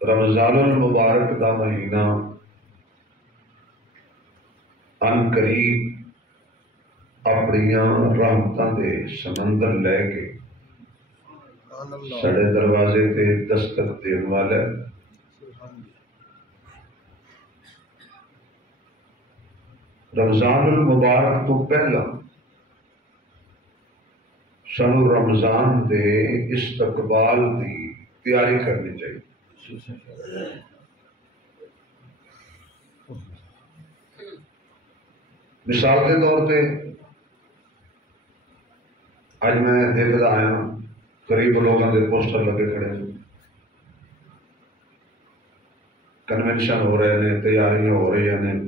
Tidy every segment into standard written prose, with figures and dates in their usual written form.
رمضان المبارک دا مہینہ ان قریب اپنیاں رحمتاں دے سمندر لے کے سڑے دروازے تے دستک دین والا رمضان المبارک تو پہلا شہر رمضان دے استقبال دی تیاری کرنی چاہیے۔ مثال کے طور پہ آج میں دیکھتا آیا غریب لوگوں کے پوسٹر لگے کھڑے ہیں، کنونشن ہو رہے ہیں، تیاریاں ہو رہی ہیں،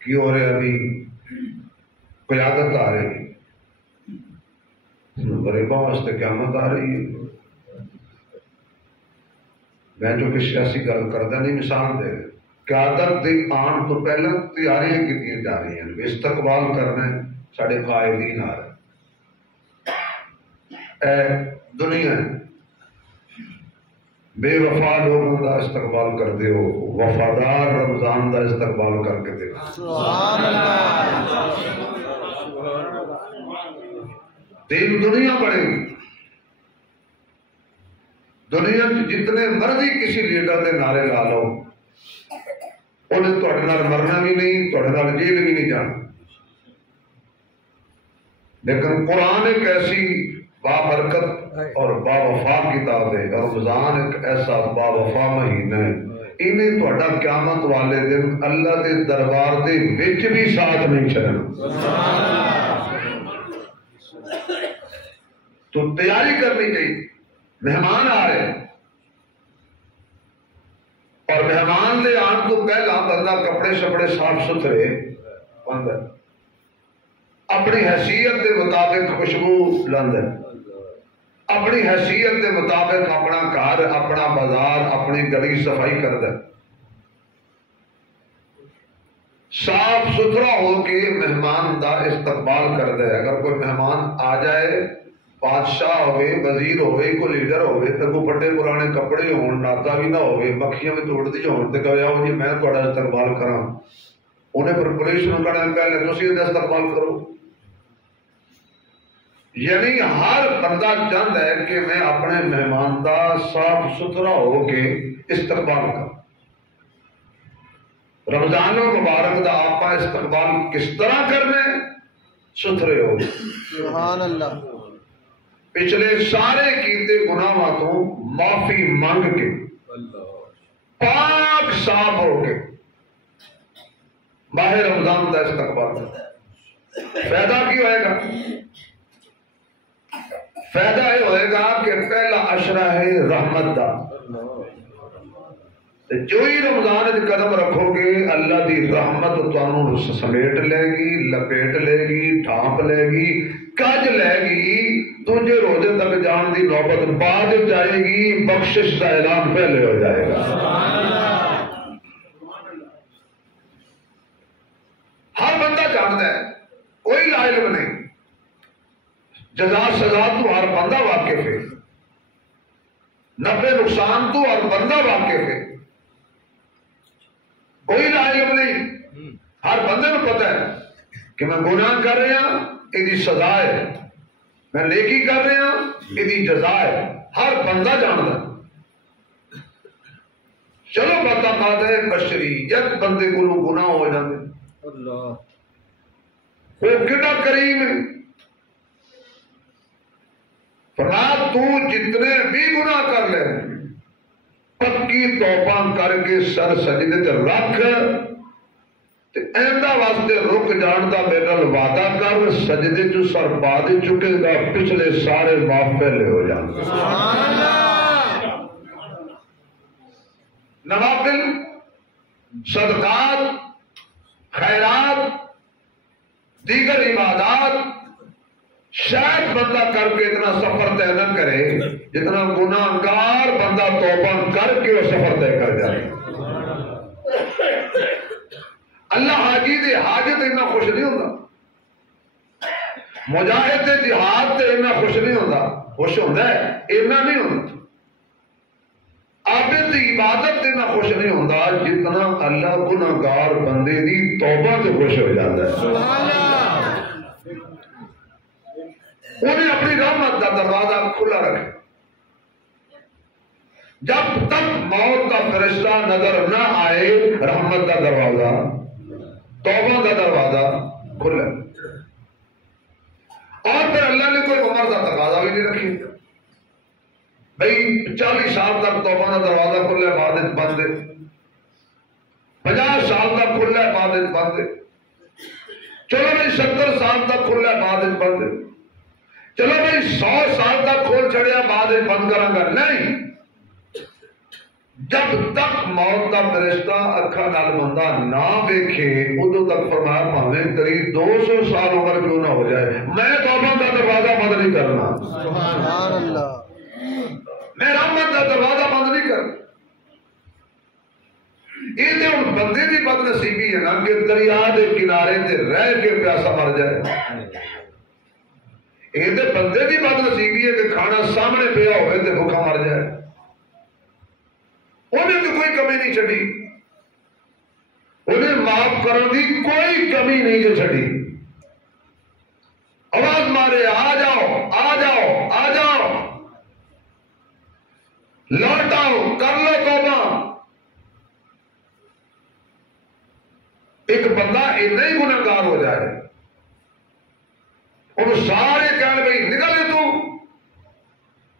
کی ہو رہے ابھی قیادت آ رہی ہے، غریبوں واسطے قیامت آ رہی ہے۔ میں جو کہ سیاسی گل کرتا نہیں، مثال دے قیادت دے آن تو پہلے تیاریاں کی جا رہی ہیں، استقبال کرنا ہے، سارے قائدین آ رہے اے دنیا بے وفا لوگوں کا استقبال کرتے ہو، وفادار رمضان کا استقبال کر کے دیکھو۔ سبحان اللہ۔ دین دنیا بڑھے گی، دنیا جتنے مرضی کسی لیڈر کے نعرے لا لو، انہیں تھوڑے نال مرنا بھی نہیں، تھوڑے نال جیل بھی نہیں جانا، لیکن قرآن ایک ایسی بابرکت اور با وفا کتاب ہے، رمضان ایک ایسا با وفا مہینہ ہے، انہیں تھوڑا قیامت والے دن اللہ کے دربار دے وچ بھی ساتھ نہیں چلنا۔ تو تیاری کرنی چاہیے، مہمان آ رہے اور مہمان دے آن تو پہلا بندہ کپڑے شپڑے صاف ستھرے بندہ اپنی حیثیت کے مطابق خوشبو لاندہ، اپنی حیثیت کے مطابق اپنا گھر، اپنا بازار، اپنی گلی صفائی کرتا، صاف ستھرا ہو کے مہمان دا استقبال کرتا ہے۔ اگر کوئی مہمان آ جائے، بادشاہ ہوئے، وزیر ہوئے، کوئی لیڈر ہوئے، تو کوئی پٹے پرانے کپڑے ہون، ناتا بھی نہ ہوئے، مکھیاں بھی توڑ دی ہون، تو کہے آؤ جی میں تھوڑا استقبال کراں، انہیں پر پولیس نوں کہنا پہلے تسی دا استقبال کرو۔ یعنی ہر بندہ چاہتا ہے کہ میں اپنے مہمان دا صاف ستھرا ہو کے استقبال کروں۔ رمضان المبارک دا آپا استقبال کس طرح کرنے؟ ستھرے ہو، سبحان اللہ، پچھلے سارے کیتے گناہاں تو معافی مانگ کے، پاک صاف ہو کے ماہ رمضان دا استقبال کرنا۔ فائدہ کی ہوئے گا؟ فائدہ یہ ہوئے گا کہ پہلا عشرہ ہے رحمت دا، جو ہی رمضان میں قدم رکھو گے اللہ دی رحمت تانوں سمیٹ لے گی، لپیٹ لے گی، ڈھانپ لے گی، کج لے گی، دوجے روزے تک جان دی نوبت بعد جائے گی، بخشش کا اعلان پہلے ہو جائے گا۔ ہر بندہ جانتا ہے، کوئی لا علم نہیں، جزا سزا تو ہر بندہ واقف ہے، نفع نقصان تو ہر بندہ واقف ہے، کوئی لا علم نہیں، ہر بندے کو پتہ ہے کہ میں گناہ کر رہا ہوں، یہ سزا ہے، میں نیکی کر رہا ہوں، یہ جزا ہے، ہر بندہ جانتا ہے۔ چلو پتہ بات ہے بشری، یک بندے کو گناہ ہو جاتے اللہ وہ کتنا کریم ہے، فرمایا تو جتنے بھی گناہ کر لے پکی توبہ کر کے سر سجدے تے رکھ تے ایندہ واسطے رک جان دا میرے نال وعدہ کر، سجدے جو سر پا دے چکے گا، پچھلے سارے معاف پہلے ہو جان گے۔ سبحان اللہ۔ نوافل، صدقات، خیرات، دیگر عبادات شاید بندہ کر کے اتنا سفر طے نہ کرے جتنا گناہ گار بندہ توبہ کر کے وہ سفر طے کر جائے۔ اللہ حاجی دے حاجت اتنا خوش نہیں ہوتا، مجاہد دے جہاد تے اتنا خوش نہیں ہوتا، خوش ہوتا ہے اتنا نہیں ہوتا، عابد دی عبادت تے نہ خوش نہیں ہوتا جتنا اللہ گناہگار بندے دی توبہ تے خوش ہو جاتا ہے. سبحان اللہ. انہیں اپنی رحمت کا دروازہ کھلا رکھا. جب تک موت کا فرشتہ نظر نہ آئے رحمت کا دروازہ توبہ کا دروازہ کھلا. اور پھر اللہ نے کوئی عمر کا تقاضا بھی نہیں رکھی بھائی 40 سال تک توبہ کا دروازہ کھلا ہے بعد بند ہے, 50 سال تک کھلا ہے بعد بند ہے, چلو بھائی 70 سال تک کھلا ہے بعد بند ہے, چلو بھائی 100 سال تک کھول چڑیا بعد بند کروں گا. نہیں, جب تک موت کا فرشتہ اکھاں نال بندہ نہ ویکھے ادو تک فرمایا بھاویں تیری 200 سال عمر کیوں نہ ہو جائے میں توبہ کا دروازہ بند نہیں کرنا. سبحان اللہ. میں رحمت کا دروازہ بند نہیں کرنا. یہ تو ہوں بندے کی بد نصیبی ہے نا کہ دریا کے کنارے تے رہ کے پیاسا مر جائے. یہ تو بندے کی بد نصیبی ہے کہ کھانا سامنے پیا ہوئے تے بھوکا مر جائے. انہیں تو کوئی کمی نہیں چڑی, انہیں معاف کرنے کی کوئی کمی نہیں جو چڑی. آواز مارے آ جاؤ آ جاؤ آ جاؤ لوٹ آؤ کر لو توبہ. ایک بندہ اتنا ہی گناہگار ہو جائے اور سارے کہنے بھائی نکلے تو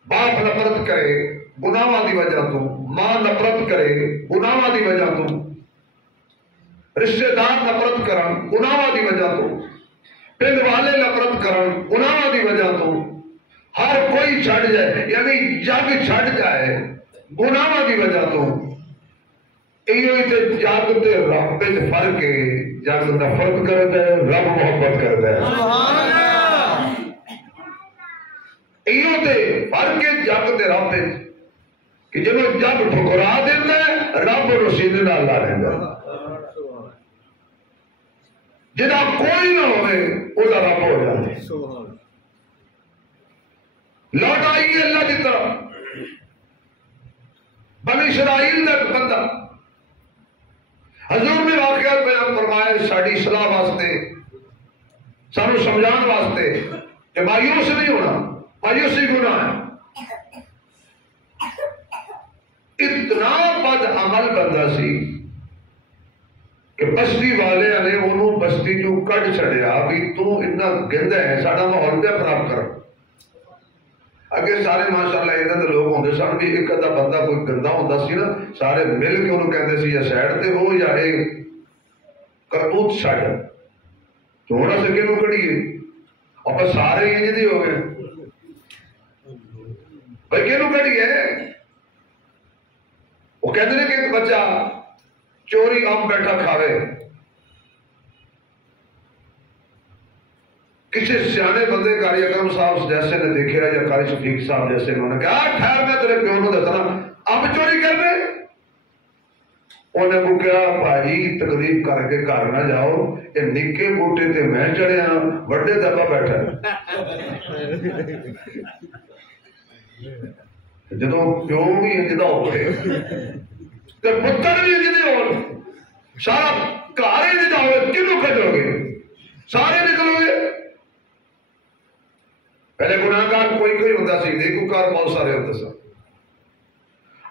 باپ نفرت کرے گناہاں دی وجہ تو, ماں نفرت کرے گناہاں دی وجہ تو, رشتہ دار نفرت کرن گناہاں دی وجہ تو, پنڈ والے نفرت کرن گناہاں دی وجہ تو, ہر کوئی چھڑ جائے یعنی جگ چھڑ جائے گناہاں دی وجہ تو. ایو تے جگ تے رب وچ فرق ہے. جگ نفرت کرتا ہے رب محبت کرتا ہے. سبحان اللہ. ایو تے فرق ہے جگ تے رب وچ کہ جب جگ ٹھکرا دیتا ہے رب نو سیدھے نال لا لیندا ہے. جدا کوئی نہ ہوئے او دا رب ہو جاتا ہے. لوٹ آئیے اللہ کی طرف. بنی اسرائیل کا بندہ حضور نے واقعات بیان فرمائے ساری اصلاح واسطے سانو سمجھان واسطے کہ مایوس نہیں ہونا. مایوسی گناہ ہے. اتنا بد عمل بندہ سی کہ بستی والے نے انہوں بستی جو کٹ چڑیا بھی تو اتنا گندا ہے ساڈا ماحول پہ خراب کر. اگے سارے ماشاءاللہ ادھر دے لوگ ہوندے سن بھی ایک ادھا بندہ کوئی گندا ہوندا سی نا سارے مل کے انہوں کہندے سی یا سائڈ تے ہو یا اے کرتوت چھڈ تھوڑا سا کینوں کڑیے اور سارے انج دے ہو گئے بھائی کینوں کڑیے. وہ کہتے ہیں کہ ایک بچہ چوری آم بیٹھا کھاوے کسی سیانے بندے قاری اکرم صاحب جیسے نے دیکھا یا قاری شفیق صاحب جیسے انہوں نے کہا ٹھہر میں تیرے پیو کو دسنا آم چوری کر رہے. انہیں کو کہا بھائی تقریب کر کے گھر نہ جاؤ یہ نکے بوٹے تے میں چڑھے ہاں بڑے دبا بیٹھا جدوں پیو بھی انجدا ہو گئے تے پتر بھی انجدے ہو سارا گھر انجدا ہو کنوں کھجو گے سارے نکلو گے. پہلے گناہگار کوئی کوئی ہوتا سی نیکوکار بہت سارے ہوتے سن.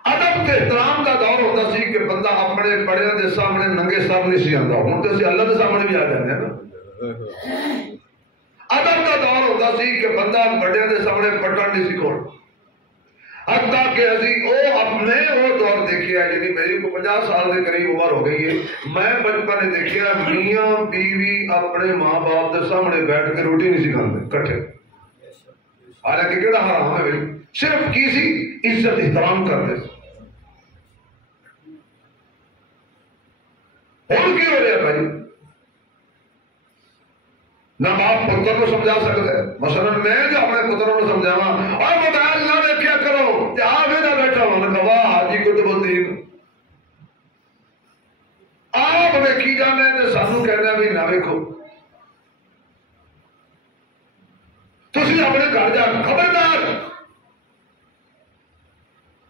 ادب تے احترام کا دور ہوتا سی کہ بندہ اپنے بڑے دے سامنے ننگے سر نہیں سی آتا. ہوں تو اسی اللہ دے سامنے بھی آ جاتے ہیں نا. ادب کا دور ہوتا سی کہ بندہ بڑے دے سامنے پٹن نہیں سی کھول. حتیٰ کہ ابھی وہ اپنے وہ دور دیکھا یعنی میری کو 50 سال کے قریب عمر ہو گئی ہے. میں بچپن نے دیکھا میاں بیوی اپنے ماں باپ کے سامنے بیٹھ کے روٹی نہیں سکھاتے کٹھے. حالانکہ کہڑا حرام ہے صرف کسی عزت احترام کرتے. ہوں کی ہو رہا بھائی نہ باپ پتر کو سمجھا سکتا ہے. مثلا میں جو اپنے پتروں کو سمجھاوا اور موبائل نہ دیکھا کرو آپ نہ بیٹھا ہو نہ کہا حاجی کو تو بولتی آپ ویکھی جانے تو سانو کہنا بھی نہ ویکھو. تسی اپنے گھر جا خبردار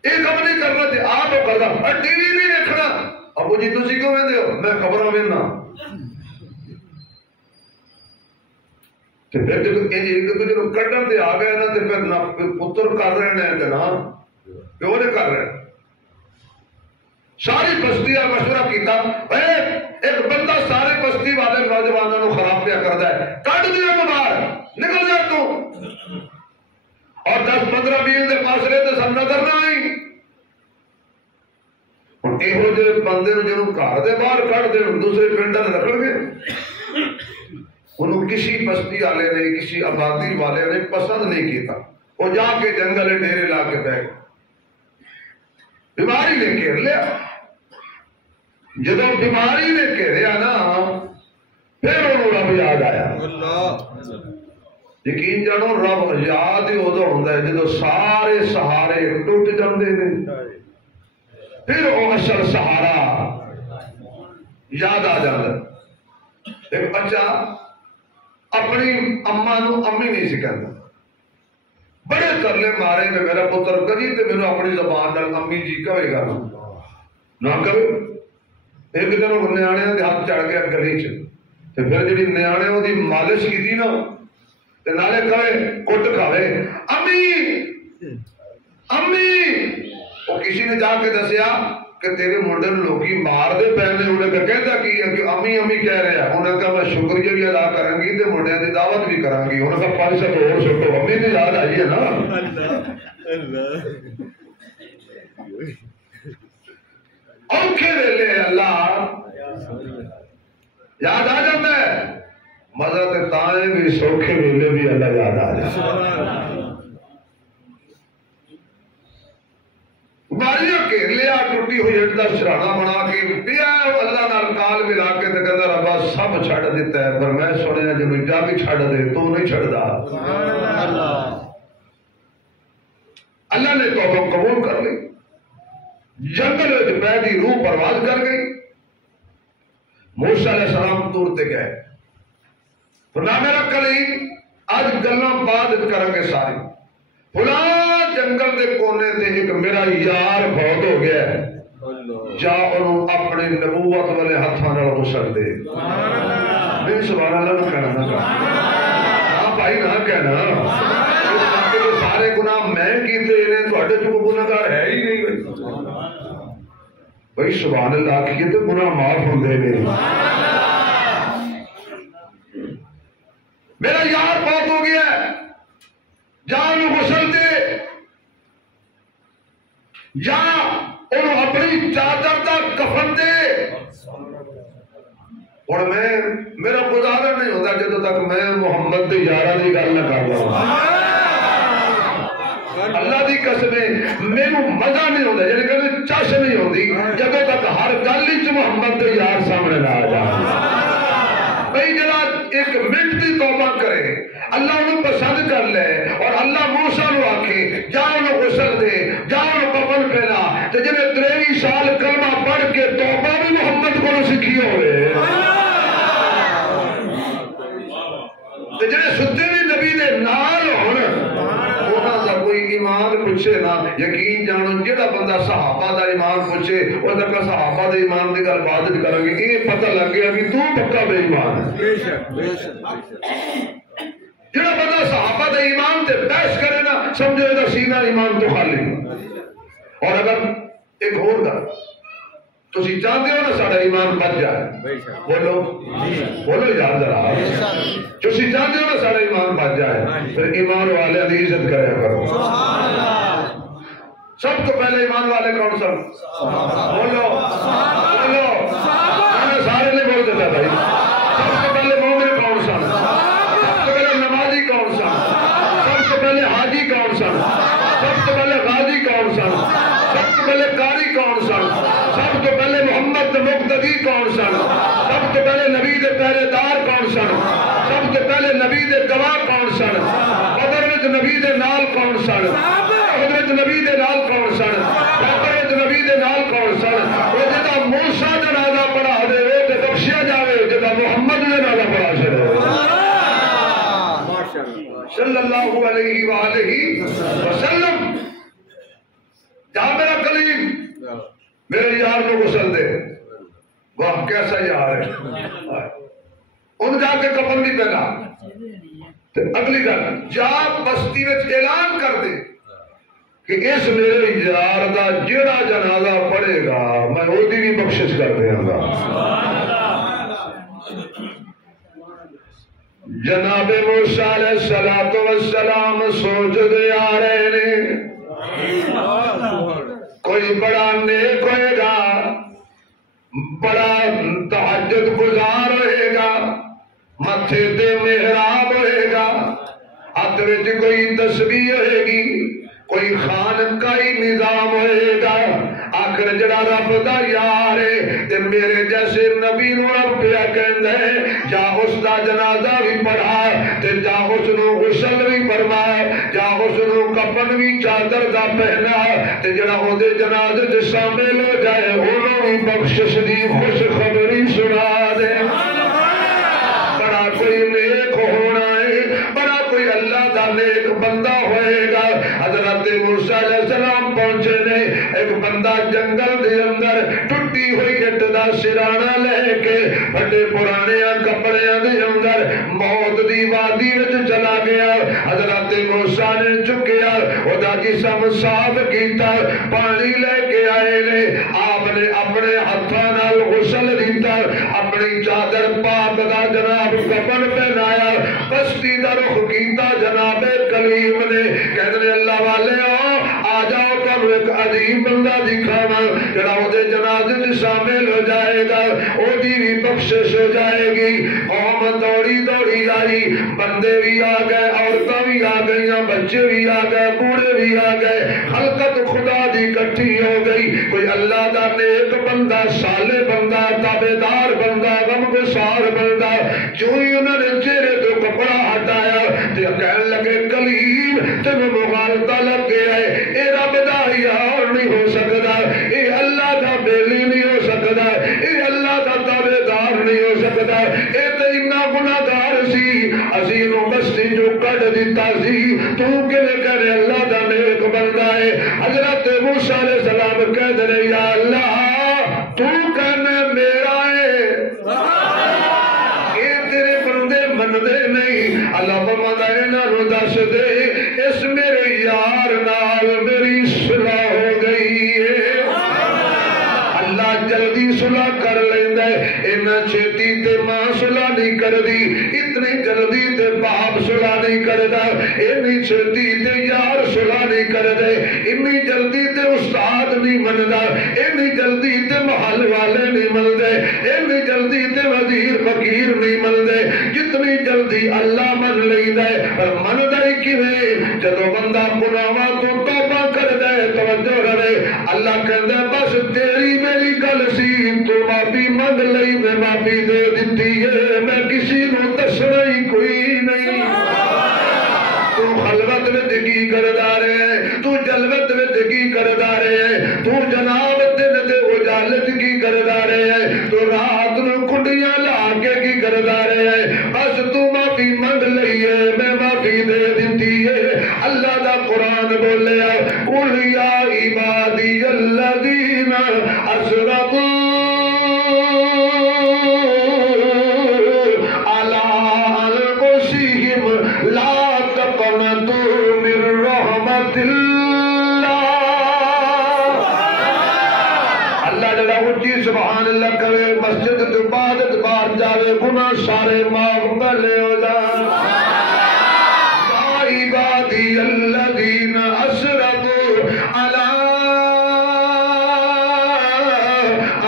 یہ کم نہیں کرنا. خبر دا ٹی وی نہیں دیکھنا ابو جی تسی کیوں ویندے ہو میں خبراں وینا تے پھر جب ایک دوسرے نوں کڈن تے آ گئے نا تے پھر نہ پتر کر رہے ہیں تے نہ پیو نے کر رہے ہیں ساری بستی کا مشورہ کیتا ایک بندہ سارے بستی والے نوجوانوں کو خراب پیا کرتا ہے کٹ دیا باہر نکل جا تو اور 10-15 میل کے فاصلے تے سب نظر نہ آئی یہو جہ بندے جنہوں گھر کے باہر کٹ دے دوسرے پنڈ رکھ گے انہوں کسی بستی والے نے کسی آبادی والے نے پسند نہیں کیتا وہ جا کے جنگل ڈیرے لا کے بہ گئے بیماری نے گھیر لیا جدو بیماری نے گھیریا نا پھر انہوں رب یاد آیا یقین جانو رب یاد ہی ادو ہوتا ہے جدو سارے سہارے ٹوٹ جاندے نے پھر وہ اصل سہارا یاد آ جاتا ایک بچہ اپنی اما نو امی نہیں سی کہتا بڑے ترلے مارے میں میرا پتر کدی تے میرے اپنی زبان نال امی جی کہے گا نہ کرے ایک دن وہ نیانے دے ہاتھ چڑھ گیا گلی چ تے پھر جڑی نیانے وہ دی مالش کیتی نا تے نالے کہے کٹ کھاوے امی امی وہ کسی نے جا کے دسیا کہ تیرے منڈے نوں لوکی مار دے پے نے انہیں کہتا کی ہے کہ امی امی کہہ رہے ہیں انہیں کہا میں شکریہ بھی ادا کروں گی تے منڈے دی دعوت بھی کراں گی انہیں کہا 500 اور سٹو امی نے یاد آئی ہے نا اللہ اوکھے ویلے اللہ یاد آ جاتا ہے مزہ تے تائیں بھی سوکھے ویلے بھی اللہ یاد آ جاتا ہے باریاں گھیر لیا ٹوٹی ہوئی اٹ دا سرہانا بنا کے پیا اللہ نال کال ملا کے تے کہندا ربا سب چھڈ دیتا ہے پر میں سنیا جے جا کے چھڈ دے تو نہیں چھڈدا اللہ نے توبہ قبول کر لی جنگل وچ پہلی روح پرواز کر گئی موسیٰ علیہ السلام دور تے گئے فرمایا میرا کلیم آج گلاں بعد کریں گے ساری فلاں جنگل دے کونے تے ایک میرا یار بہت ہو گیا ہے جا انہوں اپنے نبوت والے ہاتھاں نال غسل دے نہیں سبحان اللہ نہ کہنا نہ ہاں بھائی نہ کہنا سارے گناہ میں کیتے انہیں تواڈے چ کوئی گناہگار ہے ہی نہیں بھائی سبحان اللہ کیے تے گناہ معاف ہوندے نے میرا یار بہت ہو گیا ہے جان غسل دے یا انہوں اپنی چادر دا کفن دے اور میں میرا گزارا نہیں ہوتا جدو تک میں محمد دے یارہ دی گل نہ کر رہا اللہ دی قسم میرے مزہ نہیں ہوتا یعنی کہ چش نہیں ہوتی جدو تک ہر گل وچ محمد دے یار سامنے نہ آ جائے بھائی جڑا ایک منٹ دی توبہ کرے اللہ انہوں پسند کر لے اور اللہ موسیٰ نو آکھے جا انہوں غسل دے جا انہوں کفن پہنا تو جنہیں 23 سال کلمہ پڑھ کے توبہ بھی محمد کو سکھی ہوئے تو جنہیں ستے بھی نبی دے نال ہونا انہاں دا کوئی ایمان پوچھے نا یقین جانو جڑا بندہ صحابہ دا ایمان پوچھے وہ تک صحابہ دا ایمان دی گل بات کریں گے یہ پتہ لگ گیا کہ تو پکا بے ایمان ہے بے شک جڑا بندہ صحابہ دے ایمان تے بحث کرے نا سمجھو یہ سینہ ایمان تو خالی اور اگر ایک اور گا تسی چاہتے ہو نا ساڑا ایمان بچ جائے بولو بولو یاد ذرا تسی چاہتے ہو نا ساڑا ایمان بچ جائے پھر ایمان والے دی عزت کرے کرو سب کو پہلے ایمان والے کون سب بولو بولو میں سارے نہیں بول دیتا بھائی سب سے پہلے مومن کون سن نمازی کون سن سب سے پہلے حاجی کون سن سب سے پہلے غازی کون سن سب سے پہلے قاری کون سن سب سے پہلے محمد مقتدی کون سن سب سے پہلے نبی دے پہرے دار کون سن سب سے پہلے نبی دے گواہ کون سن بدر وچ نبی دے نال کون سن حضرت نبی دے نال کون سن حضرت نبی دے نال کون سن وہ جدا موسیٰ جنازہ پڑھا دے وہ تے بخشیا جاوے جدا محمد جنازہ پڑھا چھڑے صلی اللہ علیہ وآلہ وسلم جہاں میرا کلیم میرے یار کو غسل دے. واہ کیسا یار ہے. ان جا کے کفن نہیں پہنا. اگلی گل جا بستی میں اعلان کر دے کہ اس میرے یار دا جیڑا جنازہ پڑے گا میں وہ بھی بخشش کر دیا گا. جناب موسیٰ علیہ السلام سوچ دے آ رہے نے کوئی بڑا نیک ہوئے گا, بڑا تہجد گزار ہوئے گا, متھے تے محراب ہوئے گا, ہاتھ وچ کوئی تسبیح ہوئے گی, کوئی خانقاہی نظام ہوئے گا. آخر جڑا رب دا یار ہے تے میرے جیسے نبی نو رب پیا کہندا ہے جا اس دا جنازہ بھی پڑھا تے جا اس نو غسل بھی فرما, جا اس نو کفن بھی چادر دا پہنا تے جڑا او دے جنازے تے شامل ہو جائے اونوں بھی بخشش دی خوشخبری سنا دے. بڑا کوئی نیک ہونا ہے, بڑا کوئی اللہ دا نیک بندہ ہوئے گا. حضرت موسیٰ علیہ السلام پہنچے نے, ایک بندہ جنگل دے اندر ٹوٹی ہوئی اٹ دا سرانہ لے کے بڑے پرانے کپڑے دے اندر موت دی وادی وچ چلا گیا. حضرت موسیٰ نے چکیا او دا جسم صاف کیتا, پانی لے کے آئے نے, آپ نے اپنے ہتھاں نال غسل دیتا, اپنی چادر پاک دا جناب کفن پہنایا, بستی دا رخ کیتا. جناب کلیم نے کہنے اللہ والے آ جاؤ تم ایک عجیب بندہ دکھانا جڑا او دے جنازے میں شامل ہو جائے گا, او دی بھی بخشش ہو جائے گی. قوم دوڑی دوڑی آئی, بندے بھی آ گئے, عورتاں بھی آ گئیں, بچے بھی آ گئے, بوڑھے بھی آ گئے, خلقت خدا دی اکٹھی ہو گئی. کوئی اللہ دا نیک بندہ, صالح بندہ, تابعدار بندہ, غمگسار بندہ, جو ہی انہوں نے چہرے تو کپڑا ہٹایا تے کہنے لگے کلیم تمہیں مغالطہ لگ گیا ہے, اے رب دا یار نہیں ہو سکتا, اے اللہ دا بیلی نہیں ہو سکتا, اے اللہ دا تابعدار نہیں ہو سکتا, اے تے اتنا گناہگار سی, اسی نو بستی جو کٹ دیتا سی, تو کہنے کہنے اللہ دا نیک بندہ ہے. حضرت موسیٰ علیہ السلام کہتے رہے یا اللہ تو کہنے میرا ہے, اے تیرے بندے مندے نہیں. اللہ فرماتا ہے نہ رو دس دے اس میرے یار نال میری صلح ہو گئی ہے. اللہ جلدی صلح کر لیندا ہے, اینا چھیتی تے ماں صلح نہیں کر دی, اتنی جلدی تے باپ صلح نہیں کردا, اینی چھیتی تے یار صلح نہیں کر دے, اتنی جلدی تے استاد نہیں مندا, اینی جلدی تے محل والے نہیں ملدے, اینی جلدی تے وزیر فقیر نہیں ملدے. جتنی جلدی اللہ من لیندا ہے, پر مندا ہی کیویں جدوں بندہ گناہاں تو توبہ کر دے. توجہ رہے, اللہ کہندا بس تیری میری گل سی, تو معافی منگ لئی میں معافی دے دیتی ہے, میں کسی نو دسنا ہی کوئی نہیں. تو خلوت وچ کی کردا رہے, تو جلوت وچ کی کردا رہے, تو جناب دن دے اجالت کی کردا رہے, تو رات نو کنڈیاں لا کے کی کردا رہے, بس تو معافی منگ لئی ہے میں معافی دے دیتی ہے. اللہ دا قرآن بولیا قل یا عبادی الذین اسرفوا علی انفسہم لا تقنطوا من رحمت اللہ. اللہ جڑا اچھی سبحان اللہ کرے, مسجد تو عبادت بار جاوے, گناہ سارے معاف بھلے ہو جان. یا عبادی الذین اسرفوا علی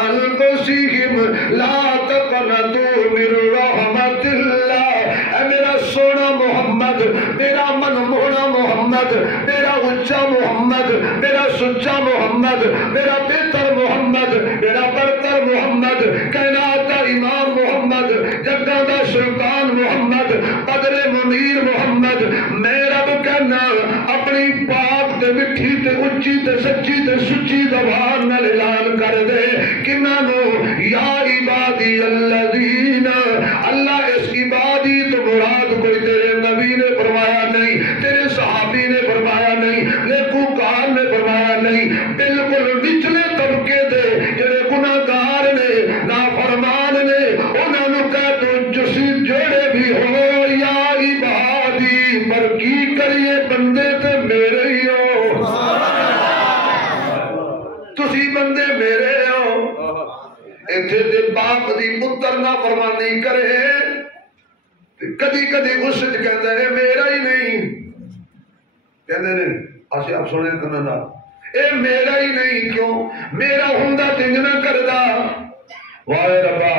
انفسہم لا تقنطوا من رحمت اللہ. اے میرا سونا محمد, میرا منمونا محمد, میرا اچھا محمد, میرا سچا محمد, میرا بہتر محمد, میرا برتر محمد, کائنات دا امام محمد, جگہ دا سلطان محمد, بدر منیر محمد. میں رب کہنا اپنی پاک تے مٹھی تے اچھی تے سچی تے سچی زبان نال اعلان کر دے کنہاں نو یا عبادی الذین. اللہ اس عبادی تو مراد کوئی تیرے نبی نے فرمایا نہیں, تیرے صحابی نے فرمایا نہیں, نیکوکار نے فرمایا نہیں, بالکل نچلے طبقے دے بندے تے میرے ہی ہو تسی بندے میرے ہو ایتھے تے باپ دی پتر نہ فرمانی کرے کدی کدی غصے چ کہندا ہے میرا ہی نہیں کہندے نے اسی آپ سنے کنا اے میرا ہی نہیں کیوں میرا ہوندا تنج نہ کردا واہ ربا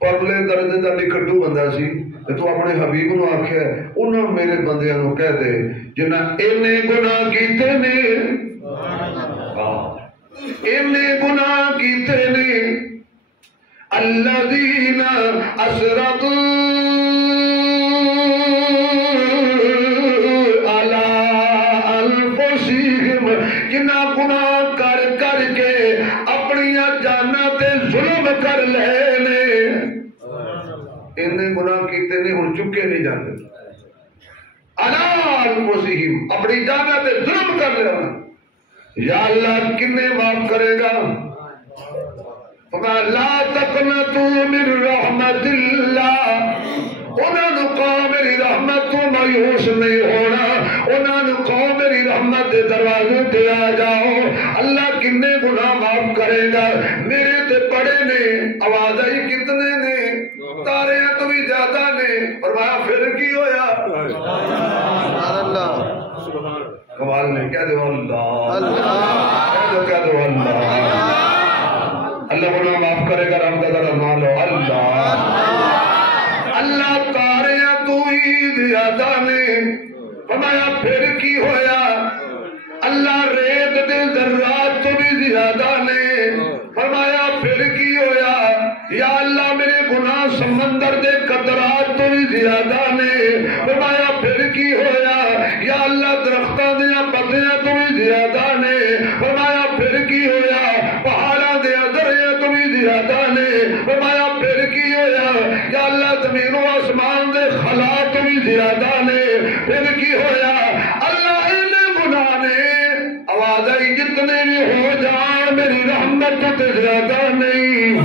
پرلے درجے دا نکٹو بندہ سی تے تو اپنے حبیب نو آکھیا انہاں میرے بندیاں نو کہہ دے جنہاں اینے گناہ کیتے نے اینے گناہ کیتے نے الذین اسرفوا علی انفسہم جنہاں گناہ کر کر کے اپنی جاناں تے ظلم کر لے نے انہیں گناہ کیتے نہیں ہن چکے نہیں جاندے علی انفسہم اپنی جاناں تے ظلم کر لے یا اللہ کنے معاف کرے گا لا تقنطوا من رحمت اللہ انہوں نے کہا میری رحمت تو مایوس نہیں ہونا انہوں نے کہا میری رحمت دے دروازے تے آ جاؤ اللہ کنے گناہ معاف کرے گا میرے تے پڑے نے آواز آئی کتنے نے تارے تو بھی زیادہ نے فرمایا پھر کی ہویا کمال نے کہہ دو اللہ کہہ دو اللہ اللہ گناہ معاف کرے گا رحمت اللہ مان لو اللہ اللہ تارے تو ہی زیادہ نے فرمایا پھر کی ہویا اللہ ریت دے ذرات تو بھی زیادہ نے فرمایا پھر کی ہویا یا اللہ میرے گناہ سمندر دے قطرات تو بھی زیادہ نے فرمایا پھر کی ہویا یا اللہ درختاں دیاں پتیاں تو بھی زیادہ نے فرمایا پھر کی ہویا پہاڑاں دے ادریاں تو بھی زیادہ نے فرمایا پھر کی ہویا یا اللہ زمین و آسمان دے خلا تو بھی زیادہ نے پھر کی ہویا اللہ انہیں گناہ نے آواز آئی جتنے بھی ہو جان میری رحمت تے زیادہ نہیں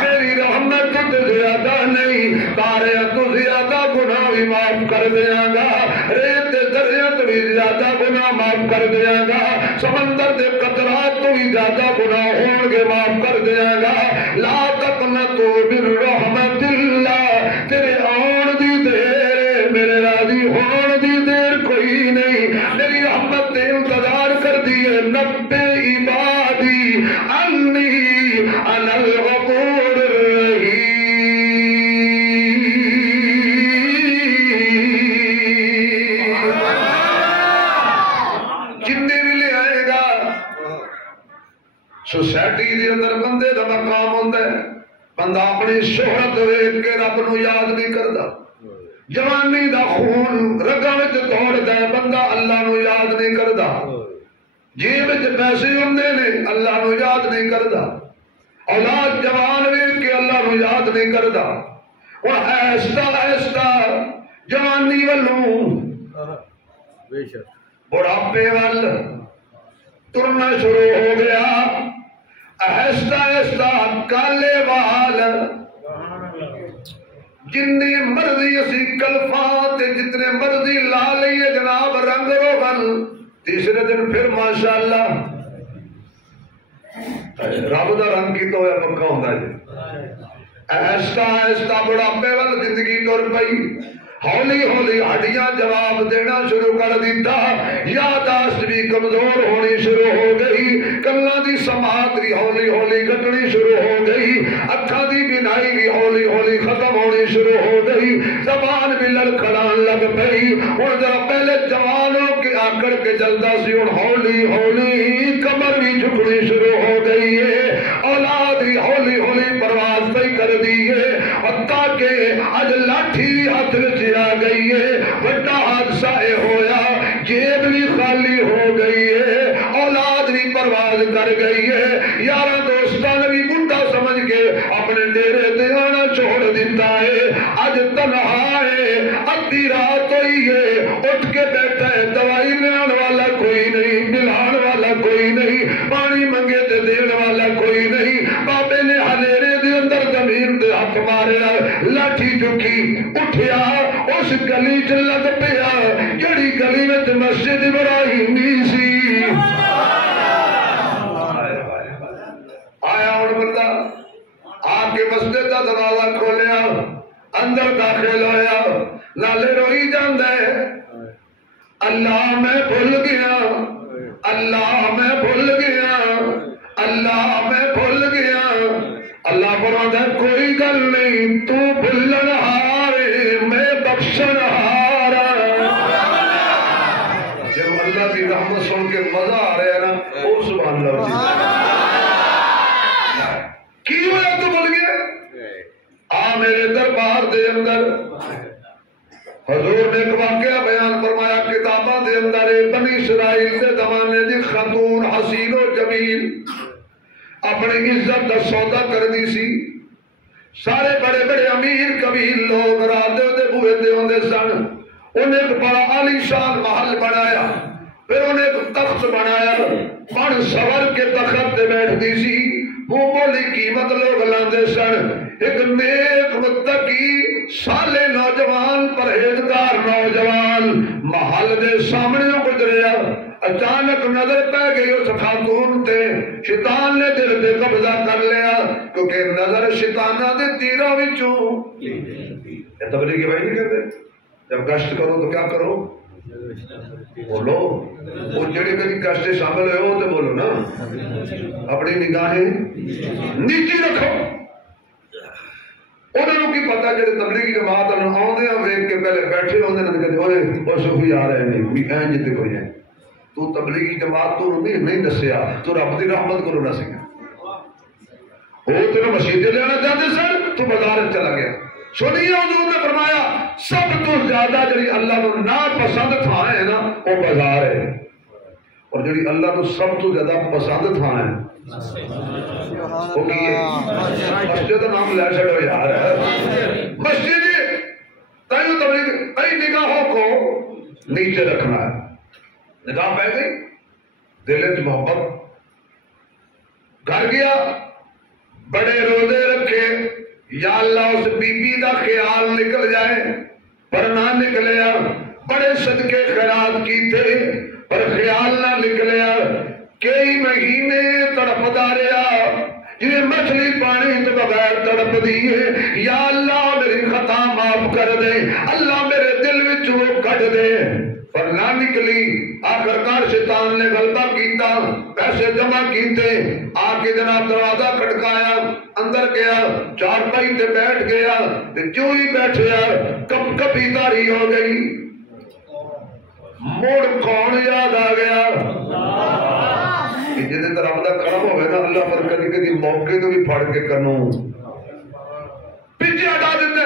میری رحمت تے زیادہ نہیں تارے تو زیادہ گناہ بھی معاف کر دیاں گا ریت دریا تو بھی زیادہ گناہ معاف کر دیاں گا سمندر دے قطرات تو بھی زیادہ گناہ ہون گے معاف کر دیاں گا لا تقنطوا من رحمت اللہ تیرے آن دی دیر میرے راضی ہون دی دیر کوئی نہیں میری رحمت دے انتظار کر دیئے نبے عبادی انی انا الغفور الرحیم جننے بھی لے آئے گا سوسائٹی دے اندر بندے دا مقام ہوتا ہے بندہ اپنی شہرت ویکھ کے رب نو یاد نہیں کرتا جوانی دا خون رگاں وچ دوڑدا ہے بندہ اللہ نو یاد نہیں کرتا جیب وچ پیسے ہوندے نے اللہ نو یاد نہیں کرتا اولاد جوان ویکھ کے اللہ نو یاد نہیں کرتا اور ایستا ایستا جوانی والوں بڑھاپے وال ترنا شروع ہو گیا ایستا ایستا کالے وال جنی مرضی اسی کلفات جتنے مرضی لا لئیے جناب رنگ روغن تیسرے دن پھر ماشاءاللہ رب دا رنگ کی تو ہے پکا ہوتا ہے ایستا ایستا بڑھاپے وال زندگی ٹر پئی ہولی ہولی ہڈیاں جواب دینا شروع کر دیتا یاداشت بھی کمزور ہونی شروع ہو گئی کلاں دی سماعت بھی ہولی ہولی گھٹنی شروع ہو گئی اکھاں دی بینائی بھی ہولی ہولی ختم ہونی شروع ہو گئی زبان بھی لڑکھڑان لگ پئی ہن ذرا پہلے جوانوں کے آکڑ کے چلتا سی ہن ہولی ہولی کمر بھی جھکنی شروع ہو گئی ہے اولاد بھی ہولی ہولی پرواز پئی کر دی ہے حتیٰ کہ اج لاٹھی ہاتھ وچ آ گئی ہے بڑا حادثہ ہویا جیب بھی خالی ہو گئی ہے اولاد بھی پرواز کر گئی ہے یاراں دوستاں نے بھی بڈھا سمجھ کے اپنے ڈیرے تے آنا چھوڑ دیتا ہے اج تنہا ہے ادھی رات ہوئی ہے اٹھ کے بیٹھا ہے دوائی لین والا کوئی نہیں ملان والا کوئی نہیں پانی منگے تے دین والا کوئی نہیں بابے نے ہنیرے دے اندر زمین تے ہاتھ ماریا لاٹھی چکی اٹھیا اس گلی چ لگ پیا جڑی گلی میں مسجد ابراہیمی سی آیا ہوں بندہ آ کے مسجد کا دروازہ کھولیا اندر داخل ہویا نالے روئی جاندے اللہ میں بھول گیا اللہ میں بھول گیا اللہ میں بھول گیا اللہ فرماتا ہے کوئی گل نہیں تو بھلن ہار میں بخشن ہار جب اللہ کی رحمت سن کے مزہ آ رہا ہے نا او سبحان اللہ کی ہویا تو بھول گیا آ میرے دربار دے اندر حضور نے ایک واقعہ بیان فرمایا کتاباں دے اندر بنی اسرائیل دے زمانے دی خاتون حسین و جمیل اپنی عزت دا سودا کر دی سی سارے بڑے بڑے امیر کبیر لوگ رات دے بوئے دے ہوندے سن انہیں ایک بڑا عالی شان محل بنایا پھر انہیں ایک تخت بنایا من سور کے تخت دے بیٹھ دی سی وہ مولی قیمت لوگ لاندے سن ایک نیک متقی سالے نوجوان پرہیزگار نوجوان محل دے سامنے گزریا اچانک نظر پہ گئی اس خاتون تے شیطان نے دل تے قبضہ کر لیا کیونکہ نظر شیطانہ دے تیرہ وچوں تبلیغی بھائی نہیں کہتے جب گشت کرو تو کیا کرو بولو وہ جڑے کبھی گشت شامل ہوئے ہو تو بولو نا اپنی نگاہیں نیچی رکھو انہوں کی پتا جڑے تبلیغی جماعت آدھے ویک کے پہلے بیٹھے ہوندے نے کہتے اوئے وہ صوفی آ رہے ہیں بھی این جتے کوئی ہیں تو تبلیغی جماعت تو نہیں دسیا تو رب دی رحمت کو نہ سکا وہ تینوں مسجد لینا چاہتے سر تو بازار چلا گیا سنیے حضور نے فرمایا سب تو زیادہ جڑی اللہ کو ناپسند تھا ہے نا وہ بازار ہے اور جڑی اللہ کو سب تو زیادہ پسند تھا ہے وہ کی ہے مسجد نام لے چھڑو یار مسجد تائیوں تبلیغ کئی نگاہوں کو نیچے رکھنا ہے نگاہ پہ گئی دل کی محبت گھر گیا بڑے روزے رکھے یا اللہ اس بی بی دا خیال نکل جائے پر نہ نکلیا بڑے صدقے خیرات کیتے پر خیال نہ نکلیا کئی مہینے تڑپدا رہا یہ مچھلی پانی تو بغیر تڑپ دیئے یا اللہ میری خطا معاف کر دے اللہ میرے دل وچ وہ کٹ دے پر نہ نکلی آخرکار شیطان نے غلطہ کیتا پیسے جمع کیتے آکے جناب دروازہ کھڑکایا اندر گیا چار پائی تے بیٹھ گیا جو ہی بیٹھیا کب کبھی داری ہو گئی موڑ کون یاد آ گیا جیسے طرح دا کرم ہوئے نا اللہ پر کدی کدی موقع تو بھی پھڑ کے کنوں پیچھے ہٹا دیتے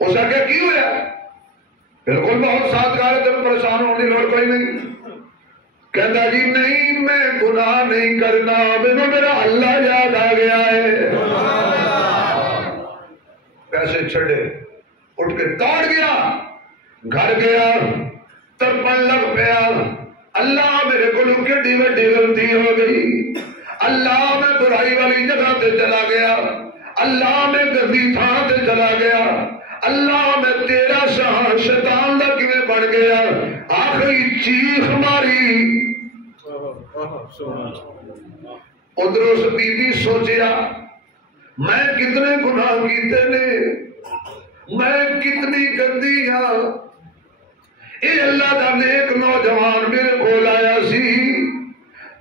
اس آگے کی ہویا بالکل بہت ساتھگار ہے تم پریشان ہونے لوڑ کوئی نہیں کہتا جی نہیں میں گناہ نہیں کرنا میرا اللہ یاد آ گیا ہے پیسے چھڑے اٹھ کے دوڑ گیا گھر گیا ترپن لگ پیا اللہ میرے کو کیڑی وڈی غلطی ہو گئی اللہ میں برائی والی جگہ تے چلا گیا اللہ میں گندی تھان تے چلا گیا اللہ میں تیرا شاہ شیطان دا کیویں بن گیا آخری چیخ ماری ادھر اس بی بی سوچیا میں کتنے گناہ کیتے نے میں کتنی گندی ہاں اے اللہ دا نیک نوجوان میرے کول آیا سی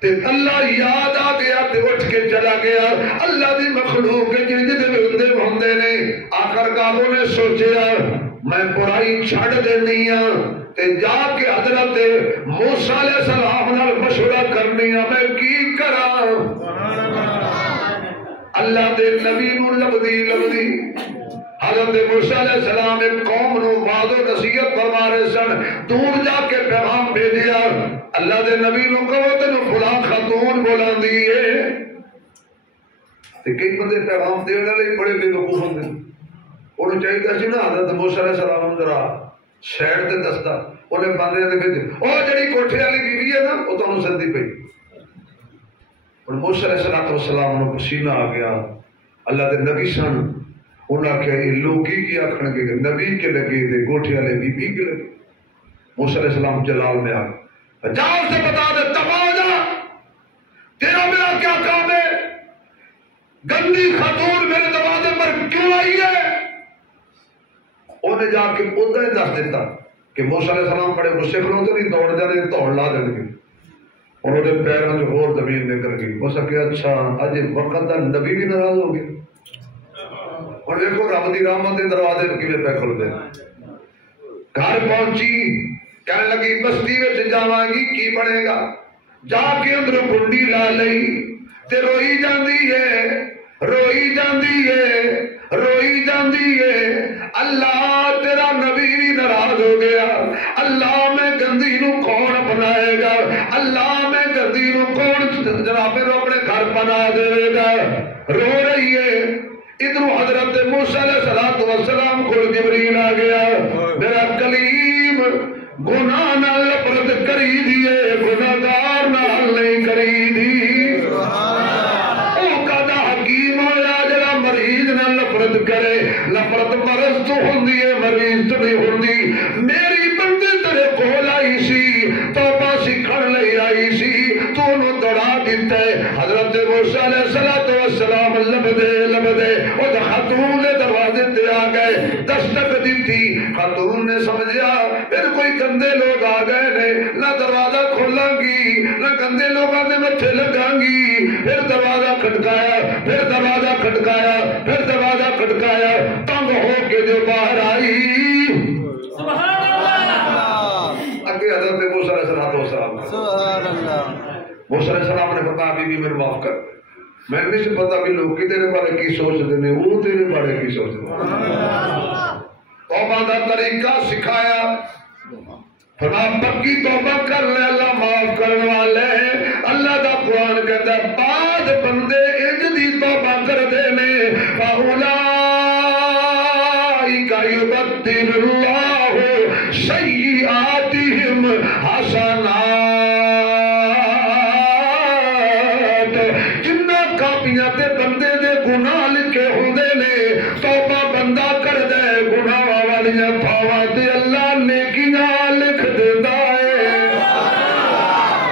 تے اللہ یاد آ گیا تے اٹھ کے چلا گیا اللہ دی مخلوق جن دے بندے ہوندے نے آخر کاروں نے سوچیا میں برائی چھڑ دینی ہاں تے جا کے حضرت موسیٰ علیہ السلام نال مشورہ کرنی ہاں میں کی کراں اللہ دے نبی نو لبدی حضرت موسیٰ علیہ السلام ایک قوم نو وعظ و نصیحت فرما رہے سن دور جا کے پیغام بھیجیا اللہ دے نبی نو کہو تینوں فلاں خاتون بولاندی ہے تے کئی بندے پیغام دینے والے بڑے بے وقوف ہوندے انہوں چاہیے سی نا حضرت موسیٰ علیہ السلام ذرا سیڈ تے دستا انہیں بندے نے کہتے او جڑی کوٹھے والی بیوی ہے نا وہ تانوں سدی پئی اور موسیٰ علیہ السلام نو پسینہ آ گیا اللہ دے نبی سن انہاں کہ یہ لوگ کی آکھن گے نبی کے لگے تے گوٹھے والے بی بی کے لگے موسیٰ علیہ السلام جلال میں آ گئے، جا اسے بتا دے تباہ ہو جا، تیرا میرا کیا کام ہے، گندی خاتون میرے دروازے پر کیوں آئی ہے؟ انہیں جا کے ادھر ہی دس دیتا کہ موسیٰ علیہ السلام بڑے غصے کھلوتے نہیں، دوڑ جانے توڑ لا دیں گے، انہوں نے پیروں جو اور زمین دے کر گئی۔ موسیٰ کہ اچھا اج وقت دا نبی بھی ناراض ہو گیا، اور دیکھو رب دی رحمت دے دروازے کیویں پہ کھلدے۔ گھر پہنچی، کہنے لگی بستی وچ جاواں گی کی بنے گا، جا کے اندر کنڈی لا لئی تے روئی جاندی ہے، روئی جاندی ہے، روئی جاندی ہے، اللہ تیرا نبی بھی ناراض ہو گیا، اللہ میں گندی نو کون اپنائے گا، اللہ میں گندی نو کون جناب نو اپنے گھر بنا دے گا، رو رہی ہے۔ ادھر حضرت موسیٰ علیہ السلام کو جبریل آ گیا، میرا کلیم گناہ نال نفرت کری دیے، گناہگار نال نہیں کری دی۔ او کدا حکیم ہویا جڑا مریض نال نفرت کرے، نفرت مرض تو ہوندی ہے، مریض تو نہیں ہوندی۔ میری بندے تیرے کول آئی سی، توبہ سکھن لئی آئی سی، تو انہوں دوڑا دیتا ہے۔ حضرت موسیٰ علیہ السلام لبدے وہ خاتون نے دروازے تے آ گئے، دستک دیتی، خاتون نے سمجھا پھر کوئی گندے لوگ آ گئے نے، نہ دروازہ کھولاں گی نہ گندے لوگاں دے متھے لگاں گی۔ پھر دروازہ کھٹکایا، پھر دروازہ کھٹکایا، پھر دروازہ کھٹکایا، تنگ ہو کے جو باہر آئی، سبحان اللہ، اگے حضرت موسیٰ علیہ السلام، سبحان اللہ، موسیٰ علیہ السلام نے فرمایا بی بی میرے معاف کر، میں نہیں سے پتا بھی لوگ تیرے بارے کی سوچتے ہیں، وہ تیرے بارے کی سوچتے ہیں۔ توبہ دا طریقہ سکھایا، فرمایا پکی توبہ کر لے، اللہ معاف کرنے والے ہیں۔ اللہ دا قرآن کہتا ہے بعد بندے انج دی توبہ کر دینے، فَأُولَٰئِكَ يُبَدِّلُ اللَّهُ سَيِّئَاتِهِمْ حَسَنَاتٍ۔ بندے دے گناہ لکھے ہوندے نے، توبہ بندہ کر دے گناہ والیاں تھاواں تے اللہ نیکیاں لکھ دیندا ہے،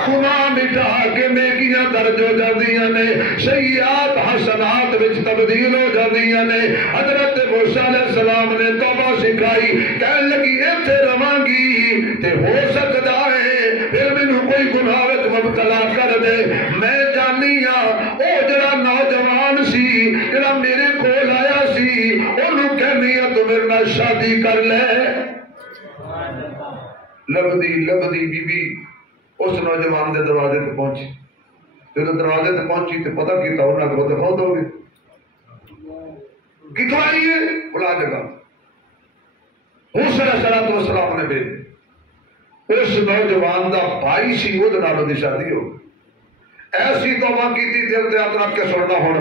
گناہ مٹا کے نیکیاں درج ہو جاندیاں نے، سیئات حسنات وچ تبدیل ہو جاندیاں نے۔ حضرت موسیٰ علیہ السلام نے توبہ سکھائی، کہنے لگی ایتھے رواں گی تے ہو سکدا ہے پھر مینوں کوئی گناہ وچ مبتلا کر دے، میں جانی ہاں او جڑا نوجوان سی جڑا میرے کول آیا سی انہوں کہنی ہے تو میرے نال شادی کر لے۔ لبدی بی بی اس نوجوان دے دروازے تے پہنچی، جب دروازے تے پہنچی تو پتہ کیتا انہاں کو تے فوت ہو گئے۔ کتوں آئی ہے بلا جگہ موسیٰ علیہ السلام نے بھیجے، اس نوجوان دا بھائی سی وہ نال دی شادی ہو گئی۔ ایسی توبہ کی تھی دل تے ہاتھ رکھ کے سننا۔ ہن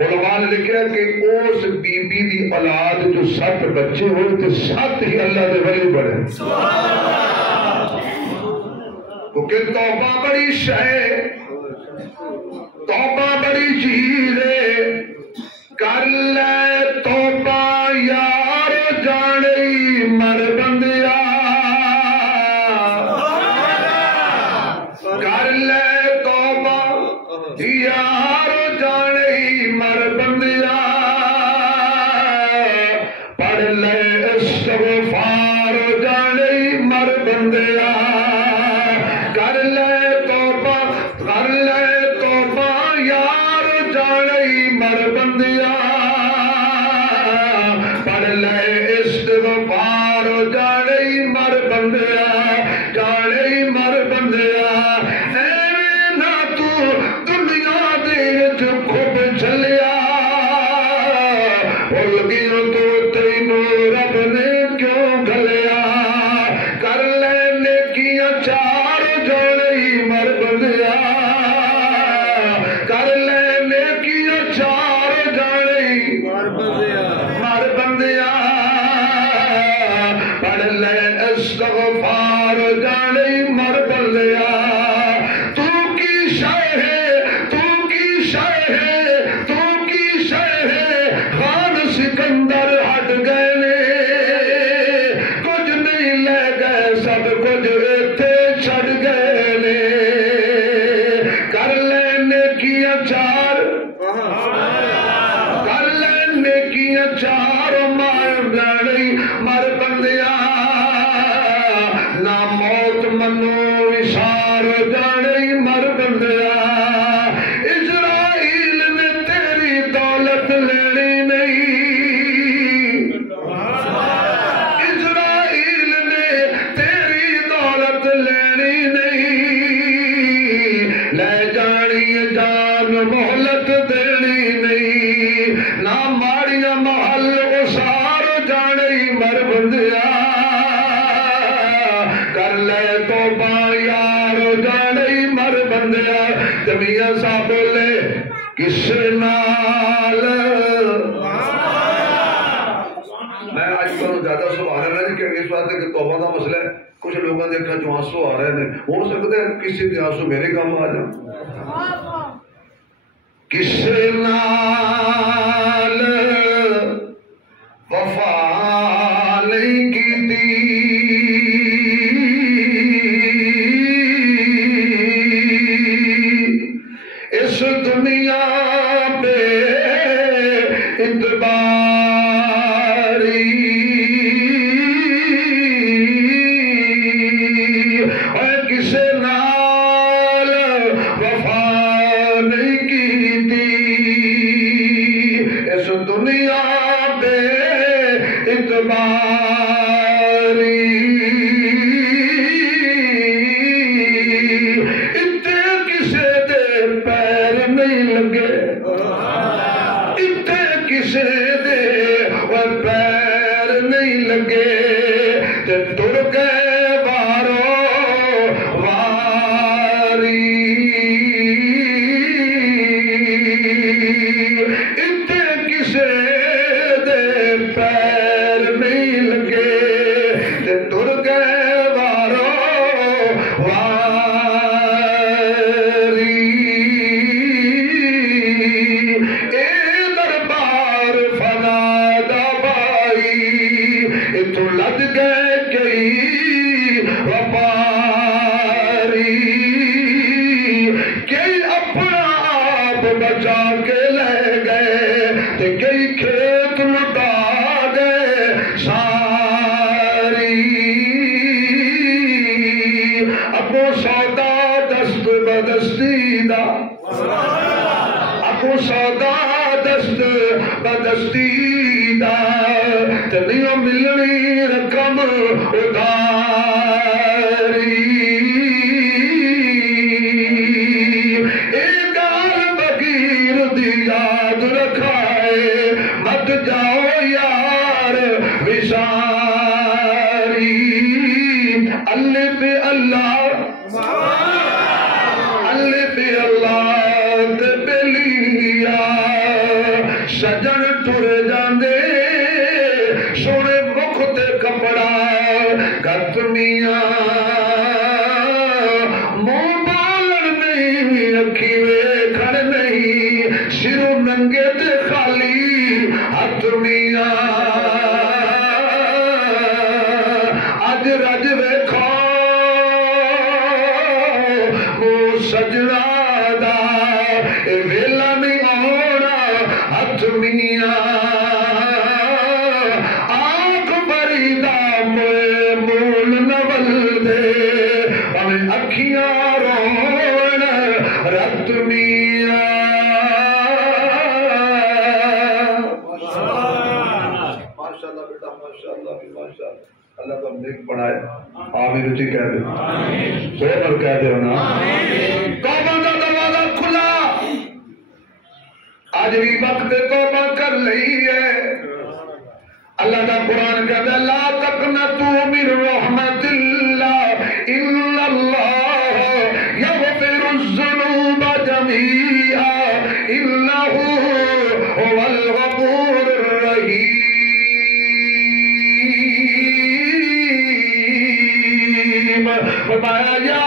علماء نے لکھا کہ اس بی بی دی اولاد جو 7 بچے ہوئے تے 7 ہی اللہ دے ولی بڑے، کیونکہ توبہ بڑی شے، توبہ بڑی چیز ہے، کر لے توبہ یار جانے مر بندیا، کر لے یار جانے مر بندیا، پڑھ لے استغفار جانے مر بندیا، کر لے توبہ یار جانے مر بندیا، پڑھ لے استغفار جانے مر بندیا، جانے مر بندیا۔ سب کو جو ایتھے چھڑ گئے نے کر لینے کی اچار کر لینے کی اچار مار جانی مر بندیا نہ موت منو اشار جانی مر بندیا اسرائیل نے تیری دولت لینی نہیں اسرائیل نے تیری دولت لینی نہیں لے جانی جان مہلت دینی نہیں نہ ماڑیاں محل اسار جانی مر بندیا کر لے توبہ یار جانی مر بندیا جمیعہ صاحب بولے کس نال میں آج کروں زیادہ سبحان اللہ نہیں کہ اس بات ہے کہ توبہ کا مسئلہ ہے کچھ لوگوں نے دیکھا جو آنسو آ رہے ہیں ہو سکتا ہے کسی کے آنسو میرے کام آ جائیں کس نال وفا نہیں کی اس دنیا پہ اتباری اور کسے نال وفا نہیں کی اس دنیا پہ اتباری ملنی رقم اداری ایک گال بغیر دی یاد رکھائے مت جاؤ یار وشاری اللہ پہ اللہ اللہ پہ اللہ تے بلیا سجن ٹر جاندے سونے مکھ تے کپڑا گتمیاں منہ بالن نہیں اکھی ویکھن نہیں سروں ننگے تے خالی ہاتھ میاں اج رج ویکھو منہ سجنا دا اے ویلا نہیں آنا ہاتھ میاں اکھیاں رون رت میاں ماشاءاللہ بیٹا ماشاءاللہ ماشاءاللہ اللہ تو نیک بنائے آمین اچھی کہہ دے زور پر کہہ دے نا توبہ دا دروازہ کھلا آج بھی وقت توبہ کر لئی ہے اللہ دا قرآن کہتا ہے لا تقنطوا من رحمت اللہ ان اللہ یغفر الذنوب جميعا انہ هو الغفور الرحیم فرمایا یا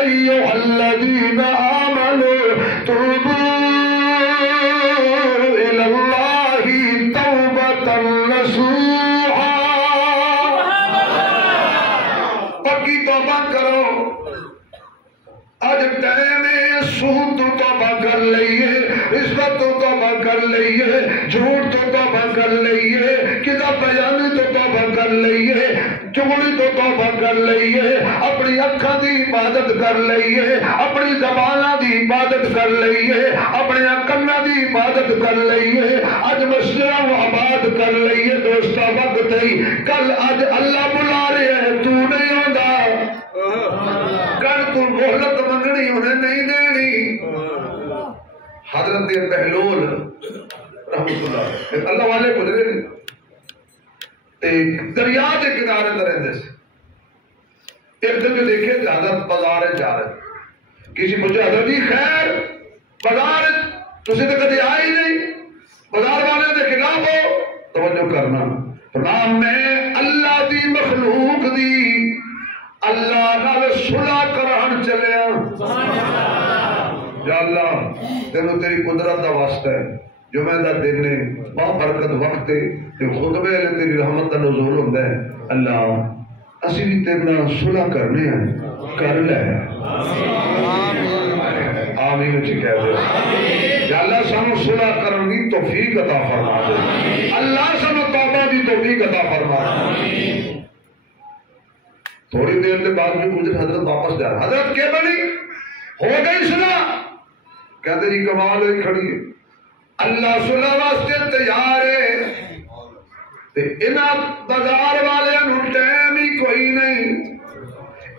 ایھا الذین آمنوا توبوا الی اللہ توبۃ نصوحا پاکی توبہ کرو اج ٹائم سود تو توبہ کر لئیے رشوت تو توبہ کر لئیے جھوٹ تو توبہ کر لئیے کتاب بیان تو توبہ کر لئیے چغلی تو توبہ کر لئیے اپنی اکھاں دی عبادت کر لئیے اپنی زباناں دی عبادت کر لئیے اپنے کناں دی عبادت کر لئیے اج مسجداں آباد کر لئیے دوستا وقت ہی کل اج اللہ بلا رہے ہیں تو نہیں ہوندا کل تو مہلت منگنی انہیں نہیں دینی حضرت بہلول رحمت اللہ والے گزرے ایک دریا کے کنارے درندے سے ایک دن دیکھے کہ حضرت بازار جا رہے کسی مجھے حضرت جی خیر بازار تسی تو کدی آئی نہیں بازار والے دے خلاف ہو توجہ کرنا فرمایا میں اللہ دی مخلوق دی اللہ نال صلح کران چلیا یا اللہ تینوں تیری قدرت دا واسطہ ہے جمعہ دا دن ہے برکت وقت ہے کہ خطبے لے تیری رحمت دا نزول ہوتا ہے اللہ اسی بھی تیرنا صلح کرنے ہیں کر لے آمین اچھی کہہ دے یا اللہ سانو صلح کرنے کی توفیق عطا فرما دے اللہ سانو توبہ دی توفیق عطا فرما دے تھوڑی دیر کے بعد بھی مجھے حضرت واپس جا رہا حضرت کیا بنی ہو گئی صلح کہتے جی کمال ہوئی کھڑی ہے اللہ صلح واسطے تیار ہے انہاں بازار والے نو ٹائم ہی کوئی نہیں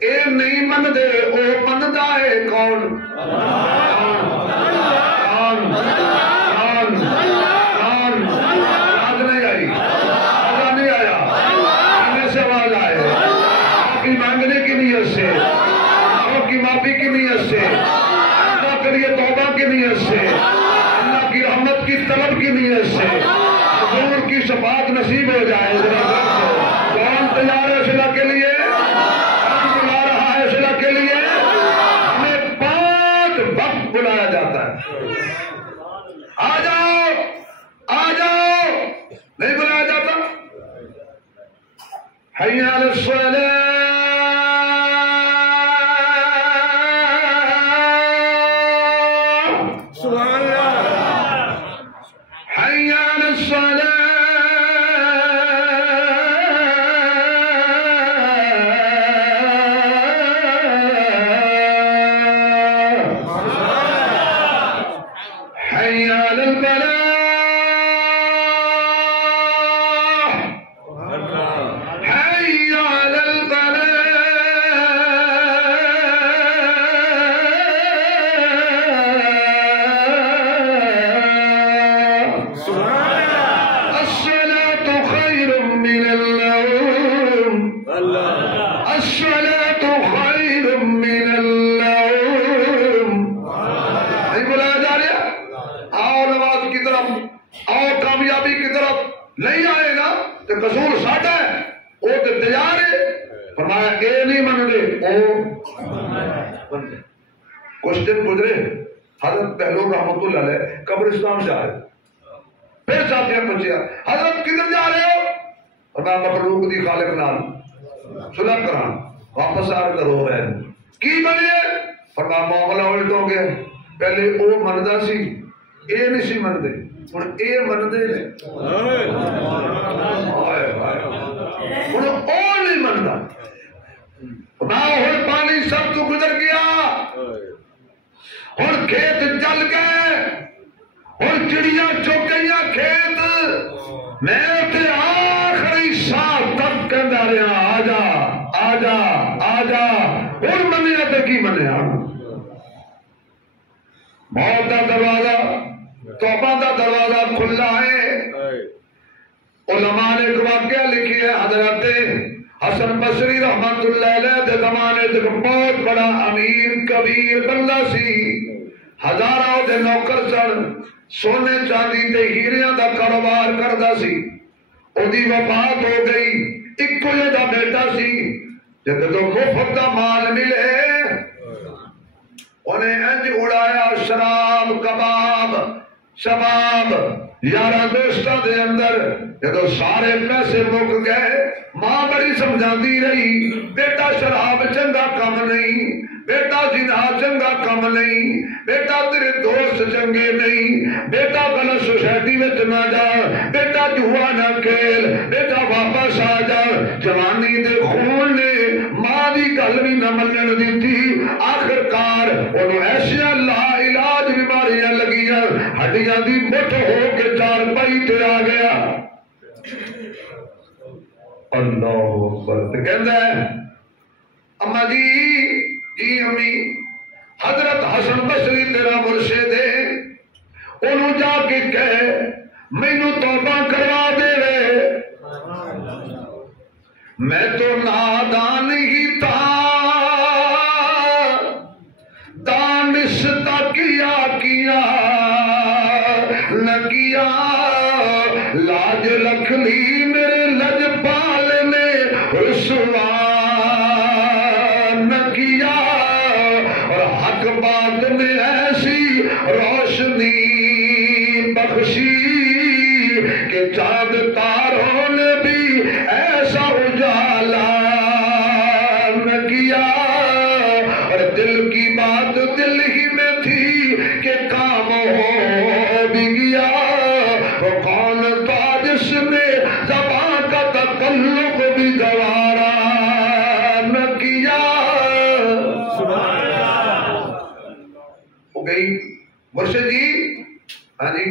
اے نہیں من دے او مندا ہے کون آج نہیں آئی آج نہیں آیا آنے سے آواز آئے کی مانگنے کی نیت سے آپ کی معافی کی نیت سے اللہ کے لیے توبہ کی نیت سے اللہ کی رحمت کی طلب کی نیت سے حضور کی شفاعت نصیب ہو جائے کون تیار ہے صلح کے لیے کون بلا رہا ہے صلح کے لیے ہمیں 5 وقت بلایا جاتا ہے آ جاؤ نہیں بلایا جاتا حی علی الصلاۃ کچھ دن گزرے حضرت بہلول رحمت اللہ علیہ قبرستان جا رہے پھر ساتھیاں پوچھیا حضرت کدھر جا رہے ہو اور میں مخلوق دی خالق نال صلح کران واپس آ کر رو رہے کی بنیے اور میں معاملہ الٹ ہو گیا پہلے او مندا سی اے نہیں سی مندے ہن اے مندے نے ہن او نہیں مندا نہ ہن پانی سب تو گزر گیا ہن کھیت جل گئے ہن چڑیاں چگ گئیاں کھیت میں تے آخری سال تک کہندا رہا آ جا ہن منیا تے کی منیا موت دا دروازہ توبہ دا دروازہ کھلا ہے علماء نے ایک واقعہ لکھی ہے حضرت حسن بصری رحمت اللہ علیہ دے زمانے تک بہت بڑا امیر کبیر بندہ سی ہزاراں دے نوکر سن سونے چاندی تے ہیریاں دا کاروبار کردا سی اودی وفات ہو گئی اکو دا بیٹا سی جدوں مفت دا مال ملے انہیں انج اڑایا شراب کباب شباب یارہ دوستاں دے اندر جدو سارے پیسے مک گئے ماں بڑی سمجھاندی رہی بیٹا شراب چنگا کم نہیں، بیٹا زنا چنگا کم نہیں، بیٹا تیرے دوست چنگے نہیں، بیٹا غلط سوسائٹی میں نہ جا، بیٹا جوا نہ کھیل، بیٹا واپس آ جا۔ جوانی دے خون نے ماں دی گل بھی نہ منن دتی، آخرکار انہوں ایسا لا علاج بیماریاں لگیاں ہڈیاں دی مٹھ ہو کے چار پائی تے آ گیا۔ اللہ اکبر تے کہندا ہے اما جی امی حضرت حسن بصری تیرا مرشد ہے، انہوں جا کے کہے مینوں توبہ کروا دے وے، میں تو نادان ہی تھا دانستہ کیا نہ کیا، لاج رکھ لی میرے لجپال نے رسوا نہ کیا، اور حق بات میں ایسی روشنی بخشی کہ چاند تاروں نے بھی ایسا اجالا نہ کیا، اور دل کی بات دل ہی میں تھی کہ کام ہو بھی گیا، وہ کون تھا جس نے زبان کا تکلف بھی گوارا نہ کیا۔ ہو گئی مرشد جی، ہاں جی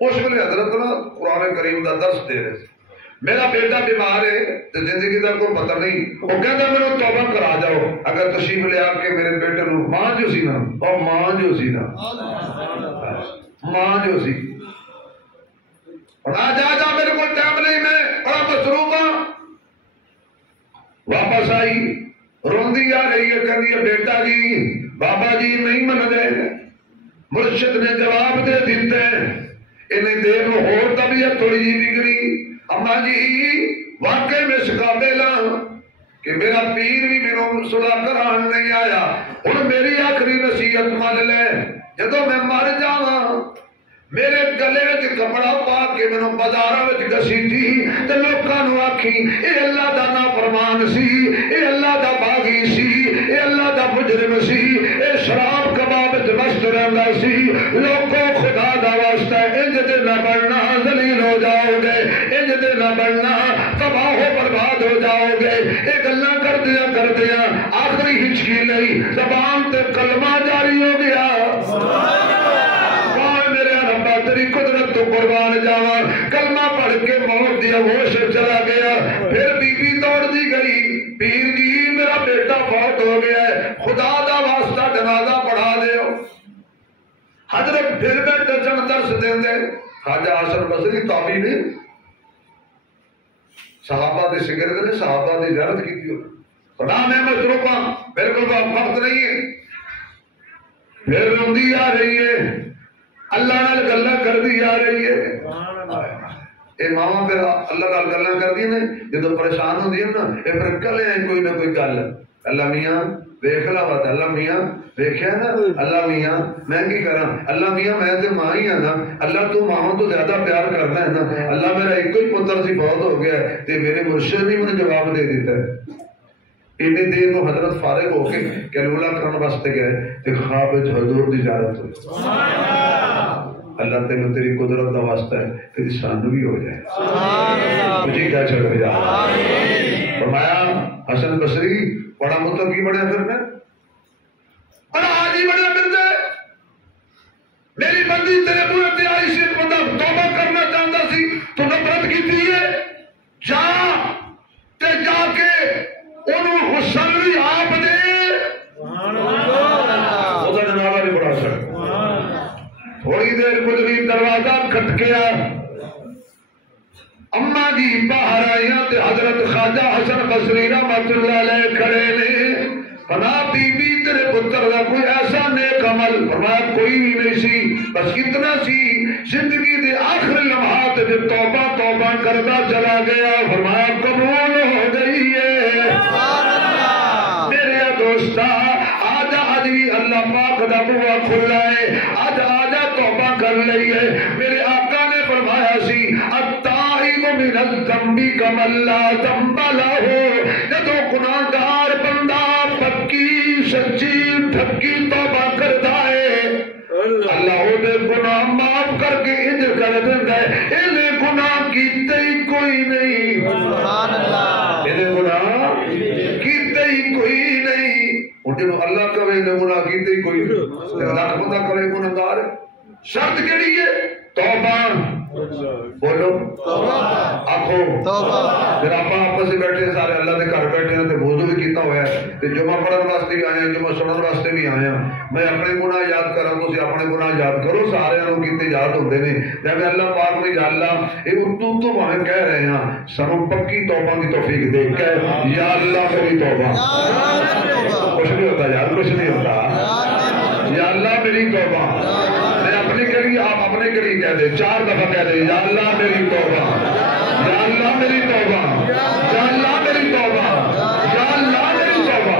اس ویلے حضرت نا قرآن کریم کا درس دے رہے، میرا بیٹا بیمار ہے تو زندگی کا کوئی پتہ نہیں، وہ کہتا میرے توبہ کرا جاؤ، اگر تشریف لے آ کے میرے بیٹے نو ماں جو سی نا، اور ماں جو سی نا، ماں جو سی اور آ جا میرے کو ٹائم نہیں، میں بڑا مصروف ہوں۔ واپس آئی روندی آ رہی ہے، کہتی ہے بیٹا جی بابا جی نہیں من گئے، مرشد نے جواب دے دیتے انہیں دیر میں اور طبیعت تھوڑی جی بگڑی، اما جی واقعی میں اس قابل ہوں کہ میرا پیر بھی میرے صلح کران نہیں آیا، اور میری آخری نصیحت مان لے جدو میں مر جاواں میرے گلے وچ کپڑا پا کے مینوں بازاراں وچ گھسیٹی تے لوکاں نوں آکھی اے اللہ دا نافرمان سی، اے اللہ دا باغی سی، اے اللہ دا مجرم سی، اے شراب کباب وچ مست رہندا سی، لوکو خدا دا واسطہ انج دے نہ بننا، ذلیل ہو جاؤ گے، انج دے نہ بننا، تباہ و برباد ہو جاؤ گے۔ اے گلاں کردیاں آخری ہچکی لئی زبان تے کلمہ جاری ہو گیا، تیری قدرت تو قربان جاواں، کلمہ پڑھ کے موت دی ہوش چلا گیا۔ پھر بی بی دوڑ دی گئی، پیر جی میرا بیٹا فوت ہو گیا ہے، خدا دا واسطہ جنازہ پڑھا دیو۔ حضرت پھر میں ڈچن درس دیندے، خواجہ حسن بصری تابعی نے صحابہ دے شاگرد نے صحابہ دی زیارت کی تھی، خدا میں مصروف ہوں بالکل وقت نہیں ہے۔ پھر روندی آ رہی ہے، اللہ نال گلاں کردی آ رہی ہے، اے ماما پھر اللہ نال گلاں کردی نے جدوں پریشان ہوندی ہے نا، اے پھر کلے کوئی نہ کوئی گل، اللہ میاں ویکھ لا بات، اللہ میاں ویکھیا نا، اللہ میاں میں کی کراں، اللہ میاں میں تے ماں ہی ہاں نا، اللہ تو ماں تو زیادہ پیار کرنا ہے نا، اللہ میرا ایک ہی پتر سی بہت ہو گیا ہے تے میرے مرشد نے مجھے جواب دے دیتا ہے۔ اتنی دیر کو حضرت فارغ ہو کے کیلولا کرنے واسطے گئے تے خواب وچ حضور دی زیارت ہوئی۔ اللہ تینوں تیری قدرت دا واسطہ ہے تیری سانو بھی ہو جائے، مجھے کیا چل رہا ہے۔ فرمایا حسن بصری بڑا متقی بڑا پھر میں بڑا حاجی بڑا پھر دے، میری بندی تیرے پورے تے آئی سی، بندہ توبہ کرنا چاہتا سی تو نفرت کی تھی ہے، جا تے جا کے انہوں حسن بھی آپ دے، خدا جنابہ بھی بڑا سر۔ تھوڑی دیر گزری دروازہ کھٹکیا، اما جی باہر آئیاں تے حضرت خواجہ حسن بصری رحمۃ اللہ علیہ کھڑے نے، فنا بی بی تیرے پتر دا کوئی ایسا نیک عمل؟ فرمایا کوئی بھی نہیں سی، بس اتنا سی زندگی دے آخری لمحات دے توبہ کرتا چلا گیا۔ فرمایا قبول ہو گئی ہے۔ میرے دوستا آجا آج بھی اللہ پاک دا بوا کھلا ہے، آجا توبہ کر لئی ہے۔ میرے آقا نے فرمایا سی التائب من الذنب کمن لا ذنب لہ، جدو گناہگار بندہ پکی سچی ڈھکی توبہ کرتا ہے اللہ دے گناہ معاف کر کے انج کر دیندا ہے اینے گناہ کیتے ہی کوئی نہیں، سبحان اللہ، اینے گناہ کیتے ہی کوئی نہیں، اور جنہوں اللہ کہے اینے گناہ کیتے ہی کوئی نہیں، اللہ بندہ کرے گناہگار ہے، شرط کیڑی ہے؟ توبہ، بولو توبہ، آخو توبہ۔ پھر آپ آپس سے بیٹھے سارے اللہ دے گھر بیٹھے ہیں تے وضو بھی کیتا ہوا ہے تے جمعہ پڑھن واسطے بھی آئے ہیں، جمعہ سنن واسطے بھی آئے ہیں، میں اپنے گناہ یاد کراں تسی اپنے گناہ یاد کرو، سارے نوں کیتے یاد ہوندے نے، جب اللہ پاک نے یا اللہ اے اتوں تو بھاویں کہہ رہے ہیں سانوں پکی توبہ کی توفیق دے کہ یا اللہ میری توبہ، کچھ نہیں ہوتا یار، کچھ نہیں ہوتا، یا اللہ میری توبہ، میں اپنے کے لیے آپ اپنے کے لیے کہہ دیں، 4 دفعہ کہہ دیں یا اللہ میری توبہ، یا اللہ میری توبہ، یا اللہ میری توبہ، یا اللہ میری توبہ۔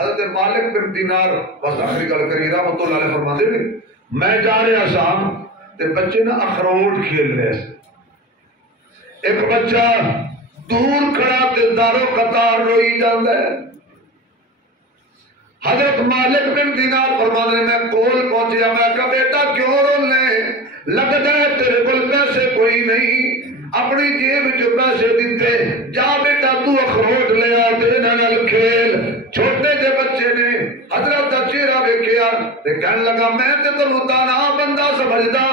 حضرت مالک بن دینار بس آخری گل کری رحمۃ اللہ علیہ فرماندے نے میں جا رہا سا تے بچے نا اخروٹ کھیل رہے سے، ایک بچہ دور کھڑا تے دارو قطار روئی جاندا ہے، حضرت مالک بن دینار فرمانے میں کول پہنچیا، میں کہا بیٹا کیوں رولے؟ لگتا ہے تیرے کول پیسے کوئی نہیں، اپنی جیب جو پیسے دیتے، جا بیٹا تو اخروٹ لیا تے نال کھیل۔ چھوٹے جے بچے نے حضرت دا چہرہ ویکھیا تے کہن لگا میں تے تینوں دانا بندہ سمجھدا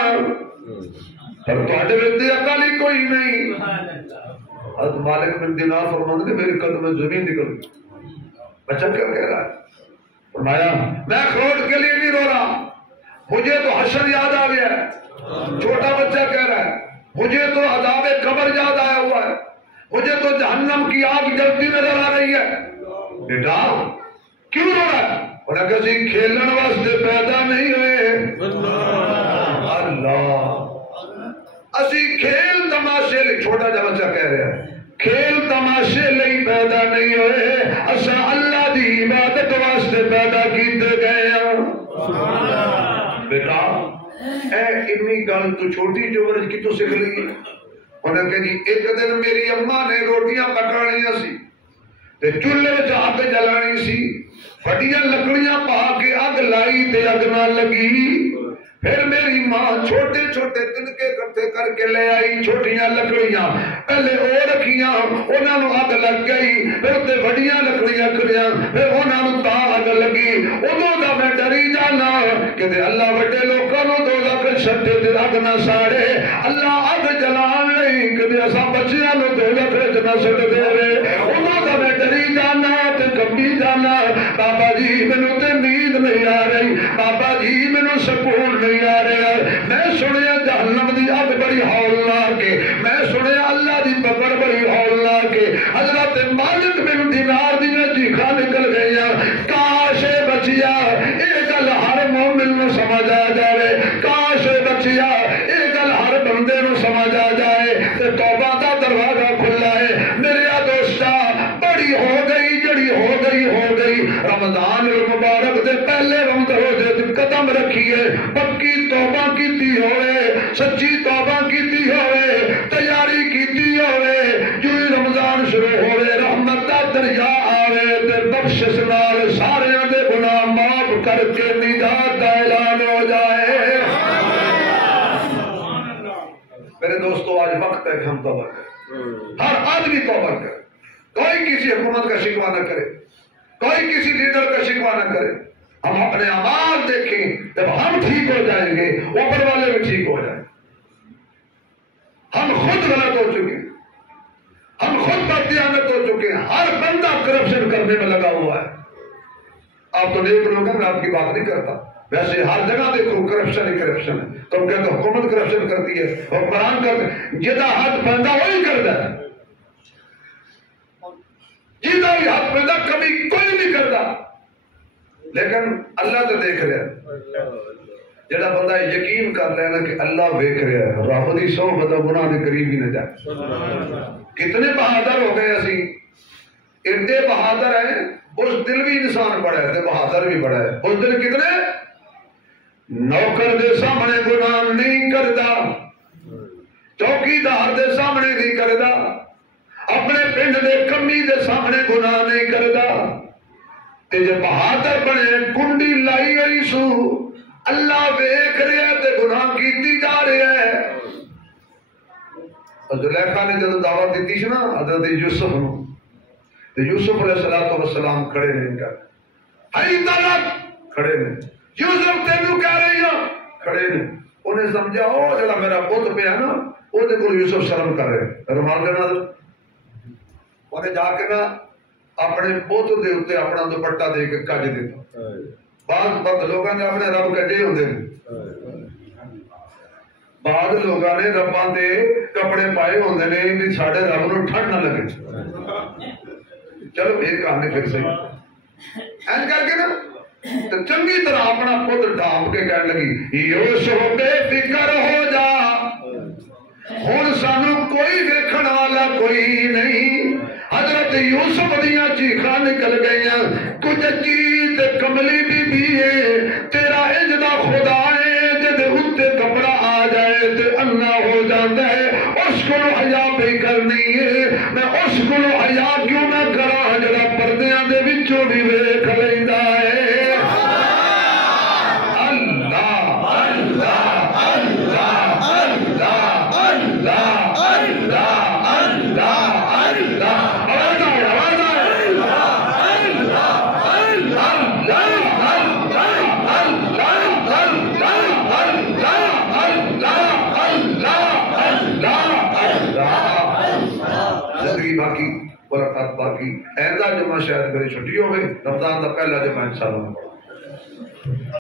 پر تواڈے وچ عقل ہی کوئی نہیں۔ حضرت مالک بن دینار فرمانے میرے قدم میں زمین نکل گئی۔ بچہ کیا کہہ رہا ہے؟ فرمایا میں اخروٹ کے لیے نہیں رو رہا، مجھے تو حشر یاد آ گیا ہے۔ چھوٹا بچہ کہہ رہا ہے مجھے تو عذاب قبر یاد آیا ہوا ہے، مجھے تو جہنم کی آگ جلتی نظر آ رہی ہے۔ بیٹا کیوں رو رہا ہے؟ انہوں نے کہا کھیلنے واسطے پیدا نہیں ہوئے، اللہ اسی کھیل تماشے لئے، چھوٹا جا بچہ کہہ رہا ہے کھیل تماشے لئی پیدا نہیں ہوئے، اسا اللہ دی عبادت واسطے پیدا کیتے گئے ہیں۔ بیٹا اے اتنی گل تو چھوٹی جو ورج کی تو سکھ لی۔ انہوں نے کہا جی ایک دن میری اماں نے روٹیاں پکڑنیاں سی تے چولہے وچ اگ جلانی سی، پھٹیاں لکڑیاں پا کے اگ لائی تے اگ نہ لگی۔ پھر میری ماں چھوٹے چھوٹے تنکے اکٹھے کر کے لے آئی، چھوٹیاں لکڑیاں پہلے او رکھیاں، انہاں نوں اگ لگ گئی، پھر تے وڈیاں لکڑیاں کھڑیاں، پھر انہاں نوں تا اگ لگی۔ اودوں دا میں ڈری جانا کہ اللہ وڈے لوکاں نوں دوزخ چھڈے تے اگ نہ ساڑے، اللہ اگ جلان لئی کہ اساں بچیاں نوں دوزخ وچ نہ سٹ دے۔ اودوں دا میں ڈری جانا تے کمبی جانا، بابا جی مینوں تے نیند نہیں آ رہی، بابا جی مینوں سکون نہیں آ رہا، میں سنیا جہنم دی اگ بڑی ہولناک ہے، میں سنیا اللہ دی پکڑ بڑی ہولناک ہے۔ حضرت مالک بن دینار دی چیخاں نکل گئیاں، کاش بچیا اے گل ہر مومن نوں سمجھ آ جائے، کاش بچیا اے گل ہر بندے نوں سمجھ آ جائے تے توبہ دا دروازہ کھلا ہے۔ میرے دوستا بڑی ہو گئی جڑی ہو گئی، رمضان المبارک دے پہلے روزے قدم رکھیے، پکی توبہ کیتی ہوئے، سچی توبہ کیتی ہوئے، تیاری کیتی ہوئے، جو رمضان شروع ہوئے رحمت دا دریا آوے تے بخشش نال سارے دے گناہ معاف کر کے نجات دا اعلان ہو جائے۔ میرے دوستو آج وقت ہے کہ ہم توبہ کریں، ہر آدمی توبہ کرے، کوئی کسی حکومت کا شکوہ نہ کرے، کوئی کسی لیڈر کا شکوہ نہ کرے۔ ہم اپنے اعمال دیکھیں، جب ہم ٹھیک ہو جائیں گے اوپر والے بھی ٹھیک ہو جائیں۔ ہم خود غلط ہو چکے ہیں، ہم خود بددیانت ہو چکے ہیں، ہر بندہ کرپشن کرنے میں لگا ہوا ہے۔ آپ تو دیکھ لوگ ہیں، میں آپ کی بات نہیں کرتا، ویسے ہر جگہ دیکھو کرپشن ہی کرپشن ہے۔ تم کہتے حکومت کرپشن کرتی ہے، حکمران کرتے، جدا حد بندہ وہی کرتا ہے، جدا بھی حد بندہ کبھی کوئی نہیں کرتا، لیکن اللہ تو دیکھ رہا ہے۔ جڑا بندہ یقین کر لینا کہ اللہ دیکھ رہا ہے، رب دی سو بندہ گناہ دے قریب ہی نہ جائے۔ کتنے بہادر ہو گئے اسی، اتنے بہادر ہیں، اس دل بھی انسان بڑا ہے تے بہادر بھی بڑا ہے۔ اس دل کتنے نوکر دے سامنے گناہ نہیں کردا، چوکیدار دے سامنے نہیں کردا، اپنے پنڈ دے کمی دے سامنے گناہ نہیں کردا، تے جے بہادر بنے کنڈی لائی ہوئی سو اللہ ویکھ رہا تے گناہ کیتی جا رہا ہے۔ زلیخا نے جب دعوت دیتی سی نا حضرت یوسف نو، تے یوسف علیہ السلام کھڑے نہیں کر ائی طلب کھڑے نے، یوسف تینوں کہہ رہی ہوں کھڑے نے، انہیں سمجھا او جڑا میرا پوت پیا نا او دے کول یوسف شرم کر رہے رومال دے نال، انہیں جا کے نا اپنے پوت دے اوتے اپنا دوپٹہ دے کے کج دیتا۔ بعض بد لوگوں نے اپنے رب کجے ہوندے نے، بعض لوگوں نے رباں دے کپڑے پائے ہوندے نے بھی ساڈے رب نو ٹھنڈ نہ لگے۔ چلو یہ کہانی پھر صحیح این کر کے نا تو چنگی طرح اپنا پت ڈھانپ کے کہنے لگی یوسف بے فکر ہو جا، ہن سانو کوئی ویکھن والا کوئی نہیں۔ حضرت یوسف دیاں چیخاں نکل گئیاں، کچھ چیز کملی بی بی ہے، تیرا اجدا خدا ہے جدے اتے کپڑا آ جائے تے انا ہو جاتا ہے، اس کو حیا پہ کرنی ہے، میں اس کو حیا کیوں نہ کرا جڑا پردیاں دے وچوں بھی ویکھ لیندا ہے۔ باقی برکات باقی ایسا جمعہ شاید میری چھٹی ہوئے رمضان کا پہلا جمعہ انشاءاللہ